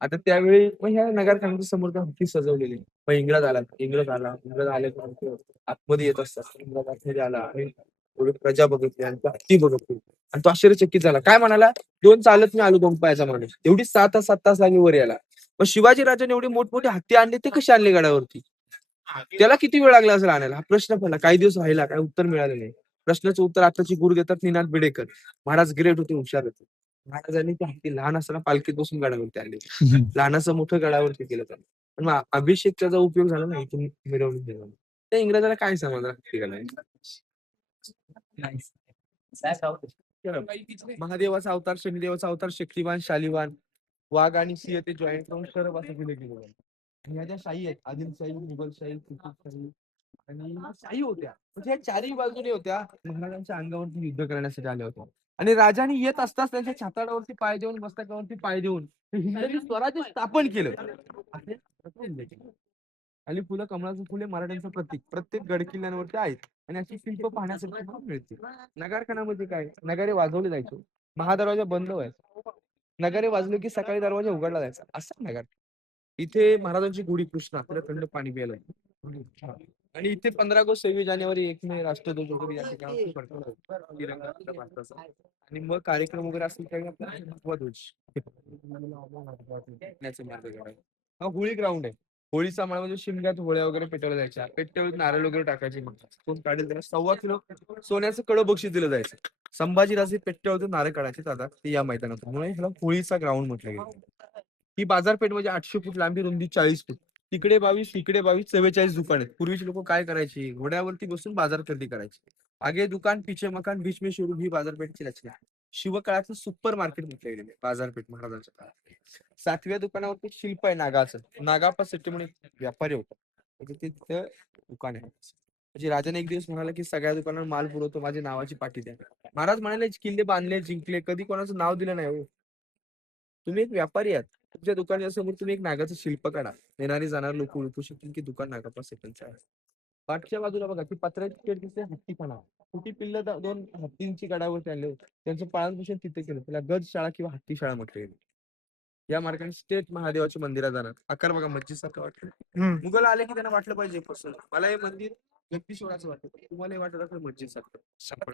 आता त्यावेळी मग ह्या नगरखान्याच्या समोर त्या हत्ती सजवलेली. मग इंग्रज आला. इंग्रज आले आतमध्ये येत असतात. इंग्रज आतमध्ये आला आणि थोडी प्रजा बघितली आणि तो हत्ती बघितली आणि तो आश्चर्यचकित झाला. काय म्हणाला, 2 चालत मी आलो 2 पायाचा माणूस. एवढी 7 तास लागली वर यायला. मग शिवाजी राजाने एवढे मोठमोठे हत्ती आणले, ते कसे आणले गडावरती? त्याला किती वेळ लागला असेल आणायला? हा प्रश्न पडला. काही दिवस राहिला, काही उत्तर मिळालं नाही. प्रश्नाचं उत्तर आताची गुरु देतात निनाद बिडेकर. महाराज ग्रेट होते, हुशार होते. महाराजांनी ते हत्ती लहान असताना पालखीत बसून गडावरती आणले. लहानाचं मोठं गडावरती केलं त्यांनी. पण मग अभिषेकचा जो उपयोग झाला ना, इथून मिरवणूक झाला. त्या इंग्रजाला काय समजणार हत्ती घालायला? महादेवाचा अवतार, शनिदेवाचा अवतार, शक्तिवान, शालिवान, वाघ आणि सिंह ते जॉईंट करून शरब असं दिलं गेलं. आणि ह्या ज्या शाही आहेत, आदिलशाही, मुघलशाही, कुतुबशाही आणि शाही होत्या, म्हणजे ह्या चारही बाजूने होत्या. महाराजांच्या अंगावरती युद्ध करण्यासाठी आल्या होत्या. आणि राजांनी येत असताच त्यांच्या छाताडावरती पाय देऊन, मस्तकावरती पाय देऊन हिंदवी स्वराज्य स्थापन केलं. आणि फुलं, कमळाचं फुले मराठ्यांचं प्रतीक प्रत्येक गडकिल्ल्यांवरती आहेत. आणि अशी शिल्प पाहण्यासाठी मिळते. नगारखान्यामध्ये काय, नगारे वाजवले जायचे, महादरवाजा बंद व्हायचा. नगारे वाजले की सकाळी दरवाजा उघडला जायचा, असं नगार. इथे महाराजांची गुढी कृष्णा, आपलं थंड पाणी प्यायला. आणि इथे 15 ऑगस्ट, 26 जानेवारी, 1 मे राष्ट्रध्वज वगैरे या ठिकाणी फडकवला जातो. तिरंगा आपल्या भारताचा. आणि मग कार्यक्रम वगैरे असतील त्यावेळी आपला ध्वज हा होळी ग्राउंड आहे. होळीचा माळ म्हणजे शिमग्यात होळ्या वगैरे पेटवल्या जायच्या. पेटवत नारळ वगैरे टाकायचे. कोण काढेल त्याला 1.25 किलो सोन्याचं कडं बक्षीस दिलं जायचं. संभाजीराजे पेटवत नारळ काढायचे दादा, ते या मैदानातून. म्हणून ह्याला होळीचा ग्राउंड म्हटलं गेलं. ही बाजारपेठ म्हणजे 800 फूट लांबी, रुंदी 40 फूट. तिकडे 22, इकडे 22, 44 दुकान आहेत. पूर्वीचे लोक काय करायचे, घोड्यावरती बसून बाजार खरेदी करायचे. आगे दुकान, पिछे मकान, बीच में शोरूम, ही बाजारपेठची रचना. शिवकाळाचं सुपर मार्केट म्हटलं गेलेलं बाजारपेठ महाराजांच्या काळात. 7व्या दुकानावरती शिल्प आहे नागाचं. नागाप्पा शेट्टी म्हणून एक व्यापारी होता, म्हणजे तिथं दुकान आहे. म्हणजे राजाने एक दिवस म्हणाला की सगळ्या दुकानावर माल पुरवतो, माझी नावाची पाटी द्या. महाराज म्हणाले, किल्ले बांधले, जिंकले, कधी कोणाचं नाव दिलं नाही हो. तुम्ही एक व्यापारी आहात. तुमच्या दुकानाच्या समोर तुम्ही एक नागाचं शिल्प काढा. येणारी जाणारी लोक ओळखू शकतील की दुकान नागाप्पा सेटलचं आहे. पाठच्या बाजूला बघा ती पत्र्याची शेड दिसते हत्तीपणा. छोटी पिल्ल दोन हत्तींची गडावरती आणले होते. त्यांचं पालनपोषण तिथे केलं. त्याला गज शाळा किंवा हत्ती शाळा म्हटले गेले. या मार्गाने स्टेट महादेवाच्या मंदिरात जाणार. आकार बघा मस्जिद सारखं वाटतं. मुघल आले की त्यांना वाटलं पाहिजे पसंत. मला हे मंदिर जगदीश्वराचं वाटतं. तुम्हाला हे वाटत असेल मस्जिद सारखं.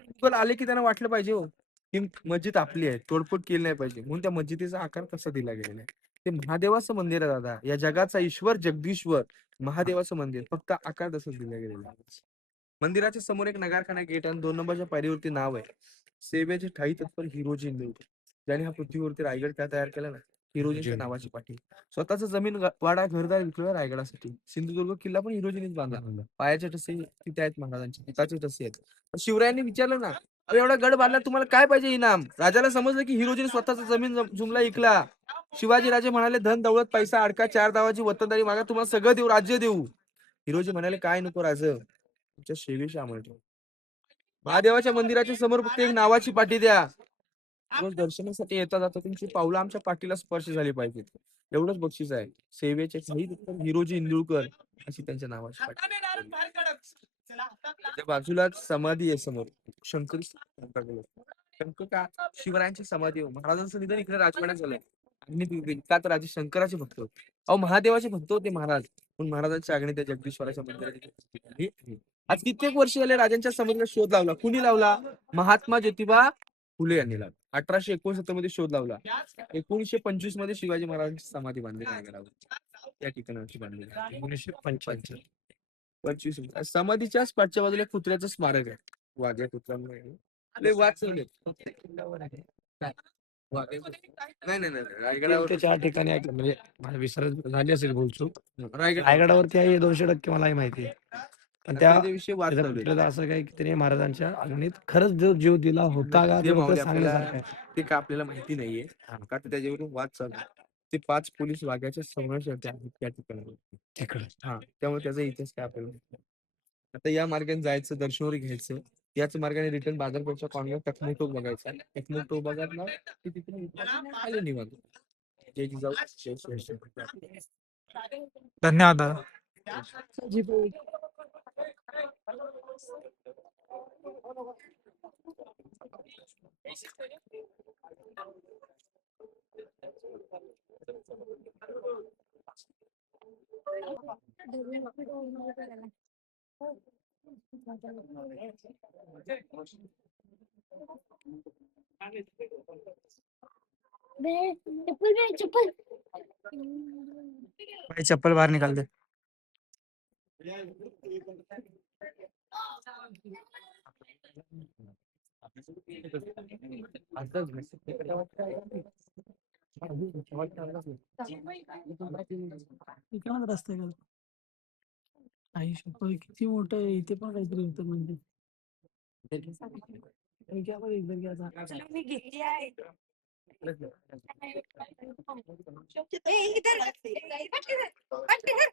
मुघल आले की त्यांना वाटलं पाहिजे हो ही मस्जिद आपली आहे, तोडफोड केली नाही पाहिजे, म्हणून त्या मस्जिदीचा आकार कसा दिला गेलेला आहे. ते महादेवाचं मंदिर आहे दादा. या जगाचा ईश्वर जगदीश्वर महादेवाचं मंदिर, फक्त आकार तसंच दिला गेलेला आहे. मंदिराच्या समोर एक नगारखाना गेट आणि 2 नंबरच्या पायरीवरती नाव आहे, सेवेचे ठाई तत्पर हिरोजी इंदुरकर. ज्याने हा पृथ्वीवरती रायगड काय तयार केला ना, हिरोजींच्या नावाची पाठी. स्वतःच जमीन वाडा घरदार विकलं रायगडासाठी. सिंधुदुर्ग किल्ला पण हिरोजीनेच बांधला. पायाचे ठसे तिथे आहेत महाराजांचे, पिताचे ठसे आहेत. शिवरायांनी विचारलं ना, अहो एवढा गड बांधला, तुम्हाला काय पाहिजे इनाम? राजाला समजलं की हिरोजीने स्वतःचा जमीन जुमला इकला. शिवाजी राजे म्हणाले, धन दौलत पैसा अडका 4 गावाची वतनदारी मागा, तुम्हाला सगळं देऊ, राज्य देऊ. हिरोजी म्हणाले, काय नको राज, तुमच्या सेवेशी अमल ठेव. महादेवाच्या मंदिराच्या समोर फक्त एक नावाची पाटी द्या. रोज दर्शनासाठी येता जाता तुमची पावलं आमच्या पाठीला स्पर्श झाली पाहिजेत. एवढंच बक्षीस आहे. सेवेचे शहीद हिरोजी इंदुरकर अशी त्यांच्या नावाची पाटी. त्या बाजूलाच समाधी आहे समोर, शंकर शंकर का शिवरायांची समाधी हो. महाराजांचं निधन इकडे राजवाड्यात झालंय. का तर राजे शंकराचे भक्त होते. अहो महादेवाचे भक्त होते महाराज, पण महाराजांच्या आग्नेत त्या जगदीश्वराच्या मंदिरात आज कित्येक वर्ष झाले राजांच्या समाधीला शोध लावला. कुणी लावला? महात्मा ज्योतिबा फुले यांनी लावला. 1869 मध्ये शोध लावला. 1925 मध्ये शिवाजी महाराजांची समाधी बांधली रायगडावर. या ठिकाणी बांधली 1925. समाधीच्याच पाठच्या बाजूला एक कुत्र्याचं स्मारक आहे. वाघ्या कुत्र्यामुळे लय वाद चालले. नाही नाही नाही रायगडावर 4 ठिकाणी ऐकलं, म्हणजे मला विसरत झाली असेल बोलचूक. रायगड रायगडावरती आहे हे 200% मलाही माहिती आहे. पण त्या त्याच्याविषयी वाद त्याचा चालू आहे. कुठलेलं असं काही की त्याने महाराजांच्या अग्नीत खरंच जो जीव दिला होता का, ते तर माऊली ते सांगण्यासारखं आपल्याला आहे. ते का आपल्याला माहिती नाहीये. का तर त्याच्यावरून वाद चालू आहे. ते 5 पोलीस वाघाच्या संरक्षक आहेत त्या ठिकाणी. तिकडे हा त्यामुळे त्याचा इतिहास काय आपल्याला माहित नाही. आता या मार्गाने जायचं, दर्शनवरी घ्यायचं, याच मार्गाने रिटर्न बाजारपेठच्या कॉर्नर टकमक टोक बघायचा. टकमक टोक बघायला की तिथे आले निवांत. जे जाऊ धन्यवाद दादा. चप्पल भाई चप्पल बाहर निकाल दे. इकडं रस्ता आहे का? आई शप्पथ किती मोठं आहे. इथे पण काहीतरी होतं म्हणजे. इकडे पण इधर घ्यायचा. मी घेतली आहे. ए, इधर पट इधर.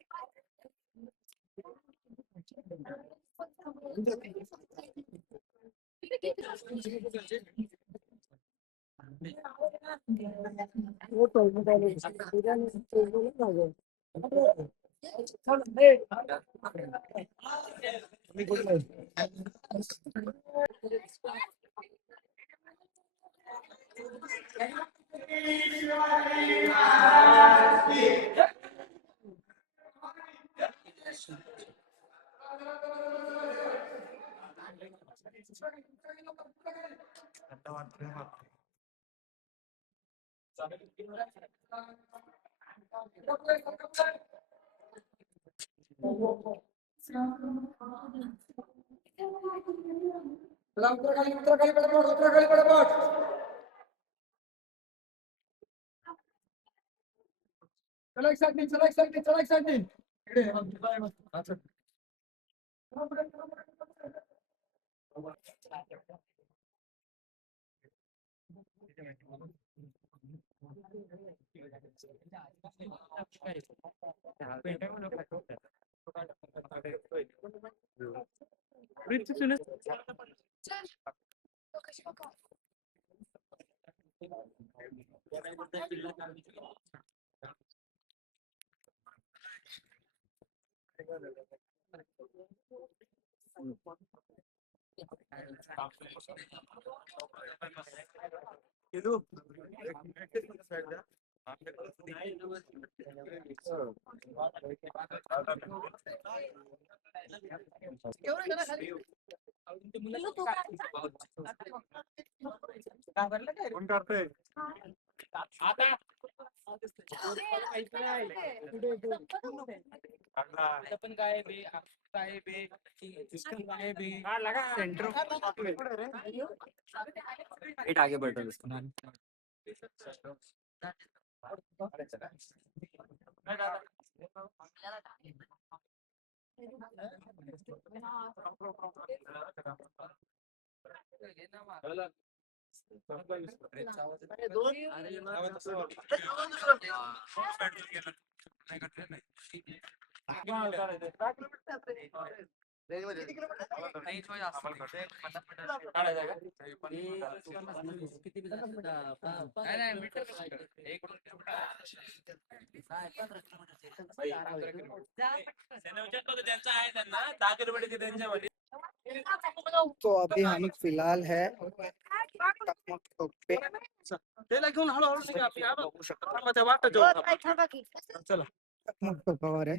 तो अभी हम फिलहाल है टकमक चौक पे टकमक चौकावर आहे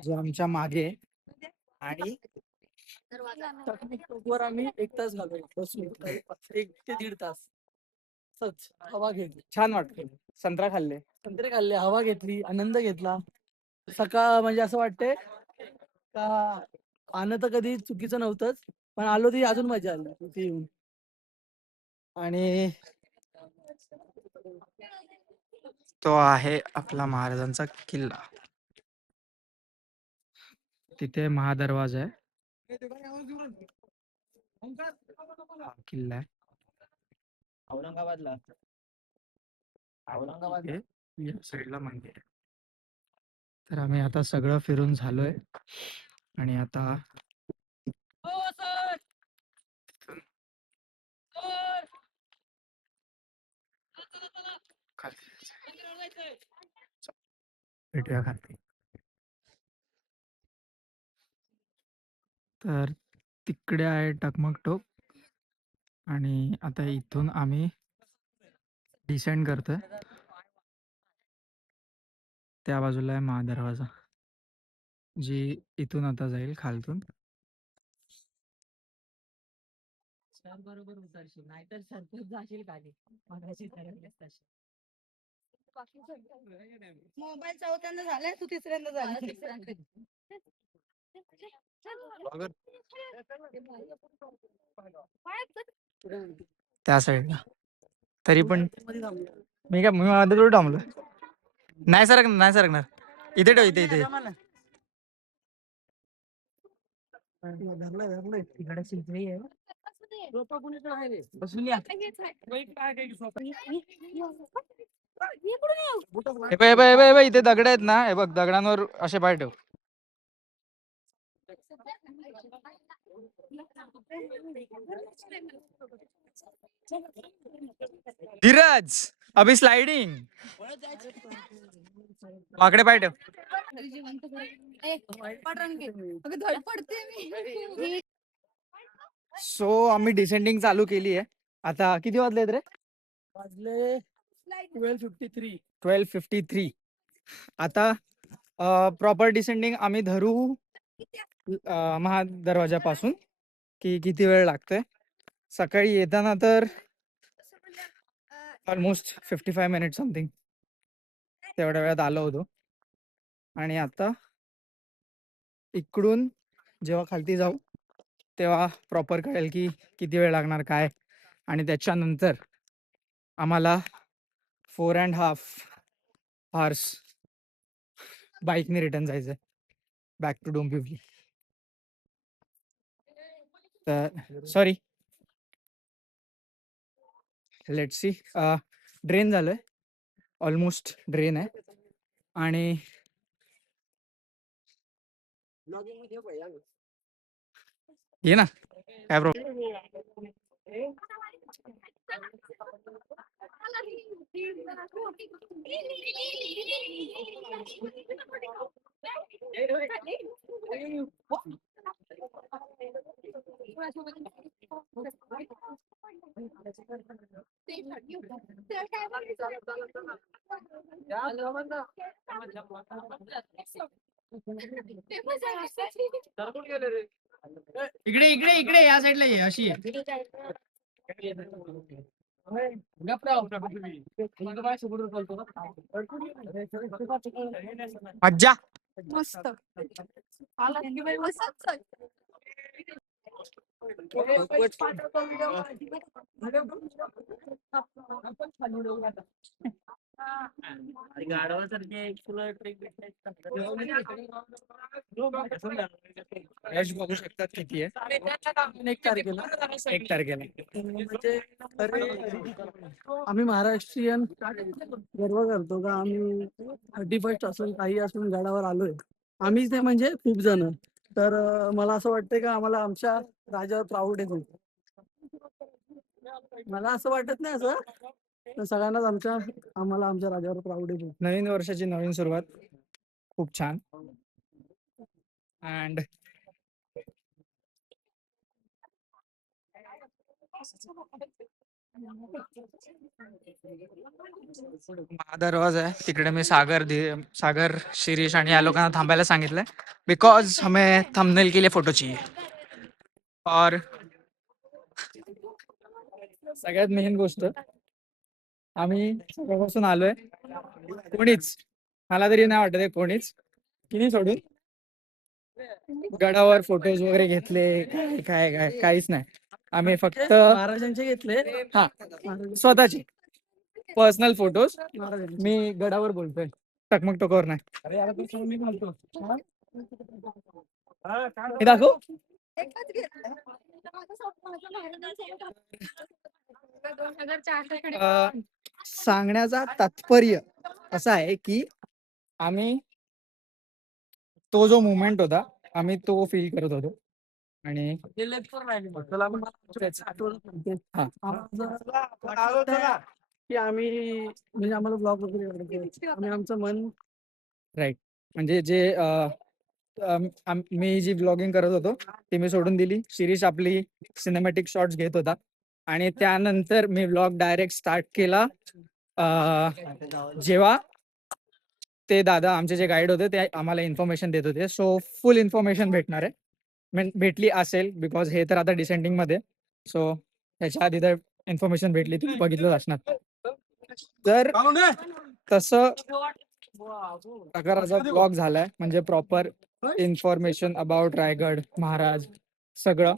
जो आमच्या मागे आहे. आणि वर आम्ही 1 तास घालवला बसून 1 ते 1.5 तास सच हवा घेतली, छान वाटतं. संत्रा खाल्ले. संत्रे खाल्ले, हवा घेतली, आनंद घेतला. सकाळ म्हणजे असं वाटतंय का आलं तर कधी चुकीचं नव्हतंच, पण आलो ती अजून मजा आली इथे येऊन. आणि तो आहे आपला महाराजांचा किल्ला. तिथे महादरवाजा आहे. हा किल्ला आहे. औरंगाबादला हे या साईडला मंदिर आहे. तर आम्ही आता सगळं फिरून झालोय आणि आता खाली जायचंय. भेटूया खाली. तर तिकडे आहे टकमक टोक आणि आता इथून आम्ही डिसेंड करतोय. त्या बाजूला आहे महादरवाजा जी इथून आता जाईल खालतून. सर बरोबर उतरशील, नाहीतर सरपंच जाशील खाली. मगाशी ठरवलंस तशी. मोबाईल चौथ्यांदा झालाय, तू तिसऱ्यांदा झाली. त्या साईडला तरी पण मी काय मी मध्ये थोडी थांबलो. नाही सरकणार, नाही सरकणार. इथे ठेव, इथे इथे. तिकडे शिंपली आहे. झोपा कुणीकडे आहे रे? बसून या. हे बघ, हे बघ, हे बघ, हे बघ, इथे दगड आहेत ना, हे बघ दगडांवर असे पाय ठेव. धीरज अभी स्लाइडिंग. माकडे पाय ठेव. सो आम्ही डिसेंडिंग चालू केली आहे. आता किती वाजलेत रे? वाजले 12:53. 12:53. आता प्रॉपर डिसेंडिंग आम्ही धरू महादरवाजापासून की किती वेळ लागतोय. सकाळी येताना तर ऑलमोस्ट 55 मिनिट समथिंग तेवढ्या वेळात आलो होतो. आणि आता इकडून जेव्हा खालती जाऊ तेव्हा प्रॉपर कळेल की किती वेळ लागणार काय. आणि त्याच्यानंतर आम्हाला 4.5 hours बाईकने रिटर्न जायचं बॅक टू डोंबिवली. तर सॉरी, लेट्स सी. ड्रेन झालोय, ऑलमोस्ट ड्रेन आहे. आणि ये ना, काय प्रॉब्लेम. इकडे इकडे इकडे या साईडला ये अशी ये. मज्जा. मस्त यश बघू शकतात किती आहे. 1 तारखेला 1 तारखेला. म्हणजे आम्ही महाराष्ट्रीयन गर्व करतो का आम्ही 31st असून काही असून गडावर आलोय. आम्ही ते म्हणजे खूप जण. तर मला असं वाटतंय का आम्हाला आमच्या राजावर प्राऊड आहे खूप. मला असं वाटत नाही असं, पण सगळ्यांनाच आम्हाला आमच्या राजावर प्राऊड आहे खूप. नवीन वर्षाची नवीन सुरुवात खूप छान. अँड दरवाजा आहे तिकडे. मी सागर शिरीष आणि या लोकांना थांबायला सांगितलंय बिकॉज हमें थंबनेल के लिए फोटो चाहिए. और सगळ्यात मेन गोष्ट, आम्ही सकाळपासून आलोय, कोणीच, मला तरी नाही वाटत आहे कोणीच किनी सोडून गडावर फोटोज वगैरे घेतले काय काय काय काहीच नाही. आम्ही फक्त महाराजांचे घेतले. हा स्वतःचे पर्सनल फोटोज. महाराजांचे. मी गडावर बोलतोय, टकमक टोकावर नाही. हे दाखव. एकच घेतलं. माझं महाराजांसोबत 2004 सांगण्याचा तात्पर्य असा आहे की आम्ही तो जो मुवमेंट होता आम्ही तो फील करत होतो. आणि हा की आम्ही म्हणजे आम्हाला ब्लॉग वगैरे आवडतो. आम्ही आमचं मन राईट, म्हणजे जे मी जी ब्लॉगिंग करत होतो ती मी सोडून दिली. शिरीष आपली सिनेमॅटिक शॉट्स घेत होता आणि त्यानंतर मी ब्लॉग डायरेक्ट स्टार्ट केला जेव्हा ते दादा आमचे जे गाईड होते ते आम्हाला इन्फॉर्मेशन देत होते. सो फुल इन्फॉर्मेशन भेटणार आहे, भेटली असेल बिकॉज हे तर आता डिसेंडिंग मध्ये. सो त्याच्या आधी तर इन्फॉर्मेशन भेटली, तुम्ही बघितलं असणार. तर तसं प्रकाराचा ब्लॉग झालाय, म्हणजे proper information about Raigad Maharaj सगळं.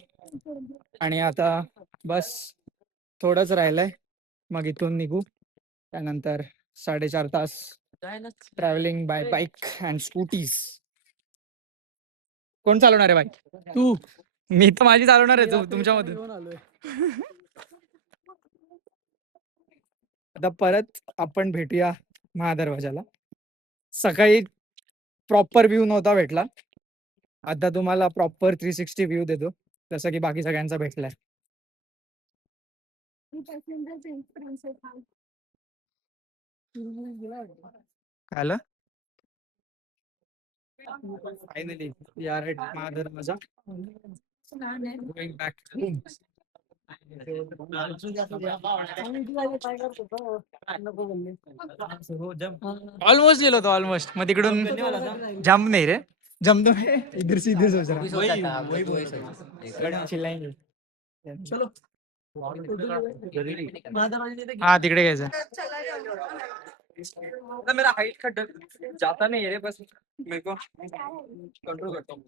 आणि आता बस थोडंच राहिलंय, मग इथून निघू. त्यानंतर 4.5 तास travelling by bike and scooties. कोण चालवणार आहे बाईक? तू. मी तर माझी चालवणार आहे, मी तुमच्यामधून. घेऊन आलोय. आता परत आपण भेटूया महादरवाजाला. सकाळी प्रॉपर व्ह्यू नव्हता भेटला, आता तुम्हाला प्रॉपर 360 व्ह्यू देतो, जसं की बाकी सगळ्यांचा भेटलाय. आलं फायनली यार at Mahadarwaja. Going back home. Almost गेलो होतो, ऑलमोस्ट. मग तिकडून जंप नाही रे, जंप तो मैं इधर से इधर सोच रहा. चिल्लाएंगे. चलो. हा तिकडे घ्यायचं. मेरा हाइट का डर जाता नहीं है रे, बस मेरे को कंट्रोल करता हूँ.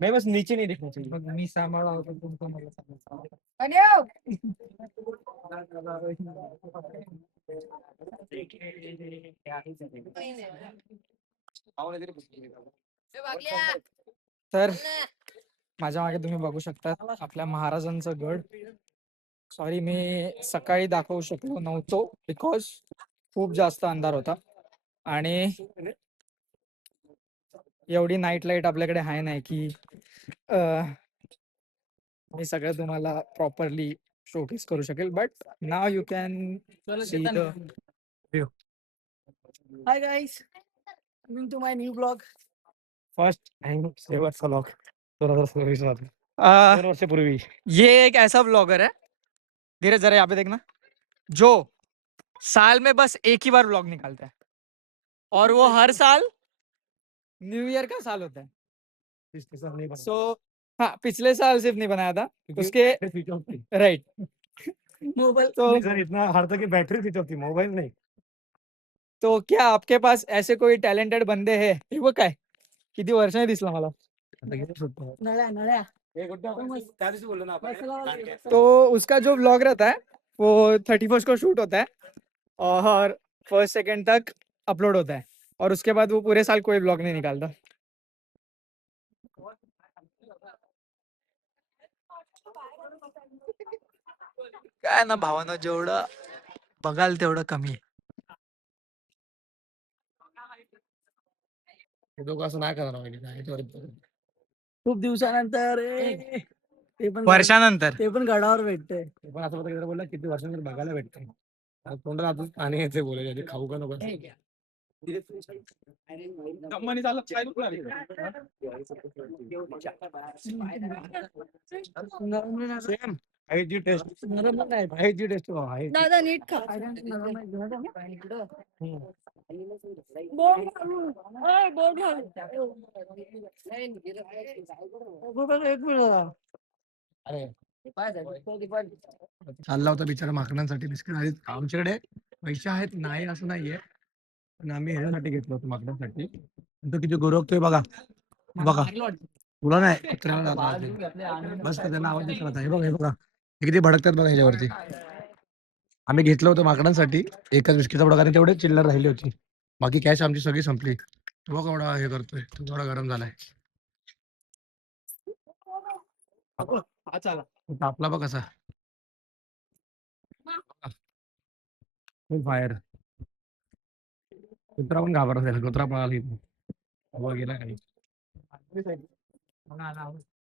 नाही बस नीचे नहीं दिखना चाहिए. मग मी सांभाळा होतो तुमचं मला सांभाळा. तर माझ्या मागे तुम्ही बघू शकता आपल्या महाराजांचं गड. सॉरी मी सकाळी दाखवू शकलो नव्हतो बिकॉज खूप जास्त अंधार होता आणि एवढी नाईट लाईट आपल्याकडे आहे नाही की मी सगळं तुम्हाला प्रॉपरली शोकेस करू शकेल. But now you can see the view. Hi guys, coming to my new blog. First and शेवटचा लॉक 2026 मध्ये अ, 2 वर्षापूर्वी. ये एक ऐसा ब्लॉगर है, धीरज जरा यहाँ पे देखना, जो साल में बस एक ही बार ब्लॉग निकालता है और वो हर साल न्यू ईयर का साल होता है. इसके साथ नहीं बना. सो हाँ, पिछले साल सिर्फ नहीं बनाया था क्योंकि उसके. बैटरी स्विच ऑफ थी. राइट. मोबाईल तो सर इतना हार्ड था कि बैटरी स्विच ऑफ थी, मोबाईल नाही. तो क्या आपके पास ऐसे कोई टॅलेंटेड बंदे है? हे बघ काय किती वर्षाने दिसला मला. आता किती सुट्टा. नळ्या त्या दिवशी बोललो ना आपण. तो उसका जो ब्लॉग रहता है वो 31st को शूट होता है और 1st-2nd तक अपलोड होता है और उसके बाद वो पूरे साल कोई ब्लॉग नहीं निकालता. काय ना भावानं, जेवढं बघाल तेवढं कमी आहे. हे दोघं असं नाही करणार पाहिजे. नाही तर खूप दिवसानंतर ते पण वर्षानंतर. ते पण गडावर भेटते. ते पण असं होतं की बोलला किती वर्षानंतर बघायला भेटतं. तोंडाला अजून पाणी यायचे बोलायचे आधी, खाऊ का नको. सेम आहे जी टेस्ट. नरम नाही. आहे जी टेस्ट आहे. दादा नीट खा. नरम आहे. बोर्ड घालू. ओय, बोर्ड घालू. एक मिनिट. अरे चालला होता बिचारा माकडांसाठी बिस्किट. आणि आमच्याकडे पैसे आहेत नाही असं नाहीये, पण आम्ही ह्याच्यासाठी घेतलं होतं माकडांसाठी. तो किती गुरवतोय बघा. बघा तुला नाही कुत्र्याला लावतो. बस का त्यांना आवाज देत राहता. हे बघा हे बघा हे किती भडकतात बघा ह्याच्यावरती. आम्ही घेतलं होतं माकडांसाठी एकच बिस्किटचा पुडा, कारण तेवढे चिल्लर राहिली होती. बाकी कॅश आमची सगळी संपली. तो बघा एवढा हे करतोय, तो थोडा गरम झालाय. आपला बघ कसा फुल फायर. कुत्रा पण घाबरत असेल. कुत्रा पळाला इथून. हवा गेला काही.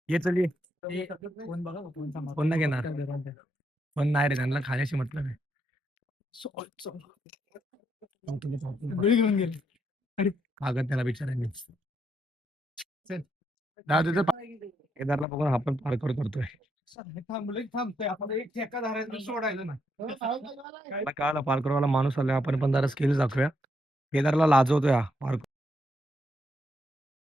ये चल ये. फोन नाही घेणार. पण नाही रे, त्यांना खाण्याशी मतलब आहे. घेऊन गेले. कागद त्याला बिचारांनी. केदारला बघून आपण पार्कोर करतोय. थांबतोय आपण, एक ठेका धरायचा सोडायचं ना. मला कळालं पार्कोरवाला माणूस आला. आपण पण जरा स्किल्स दाखवूया. केदारला लाजवतोय हा पार्कोर.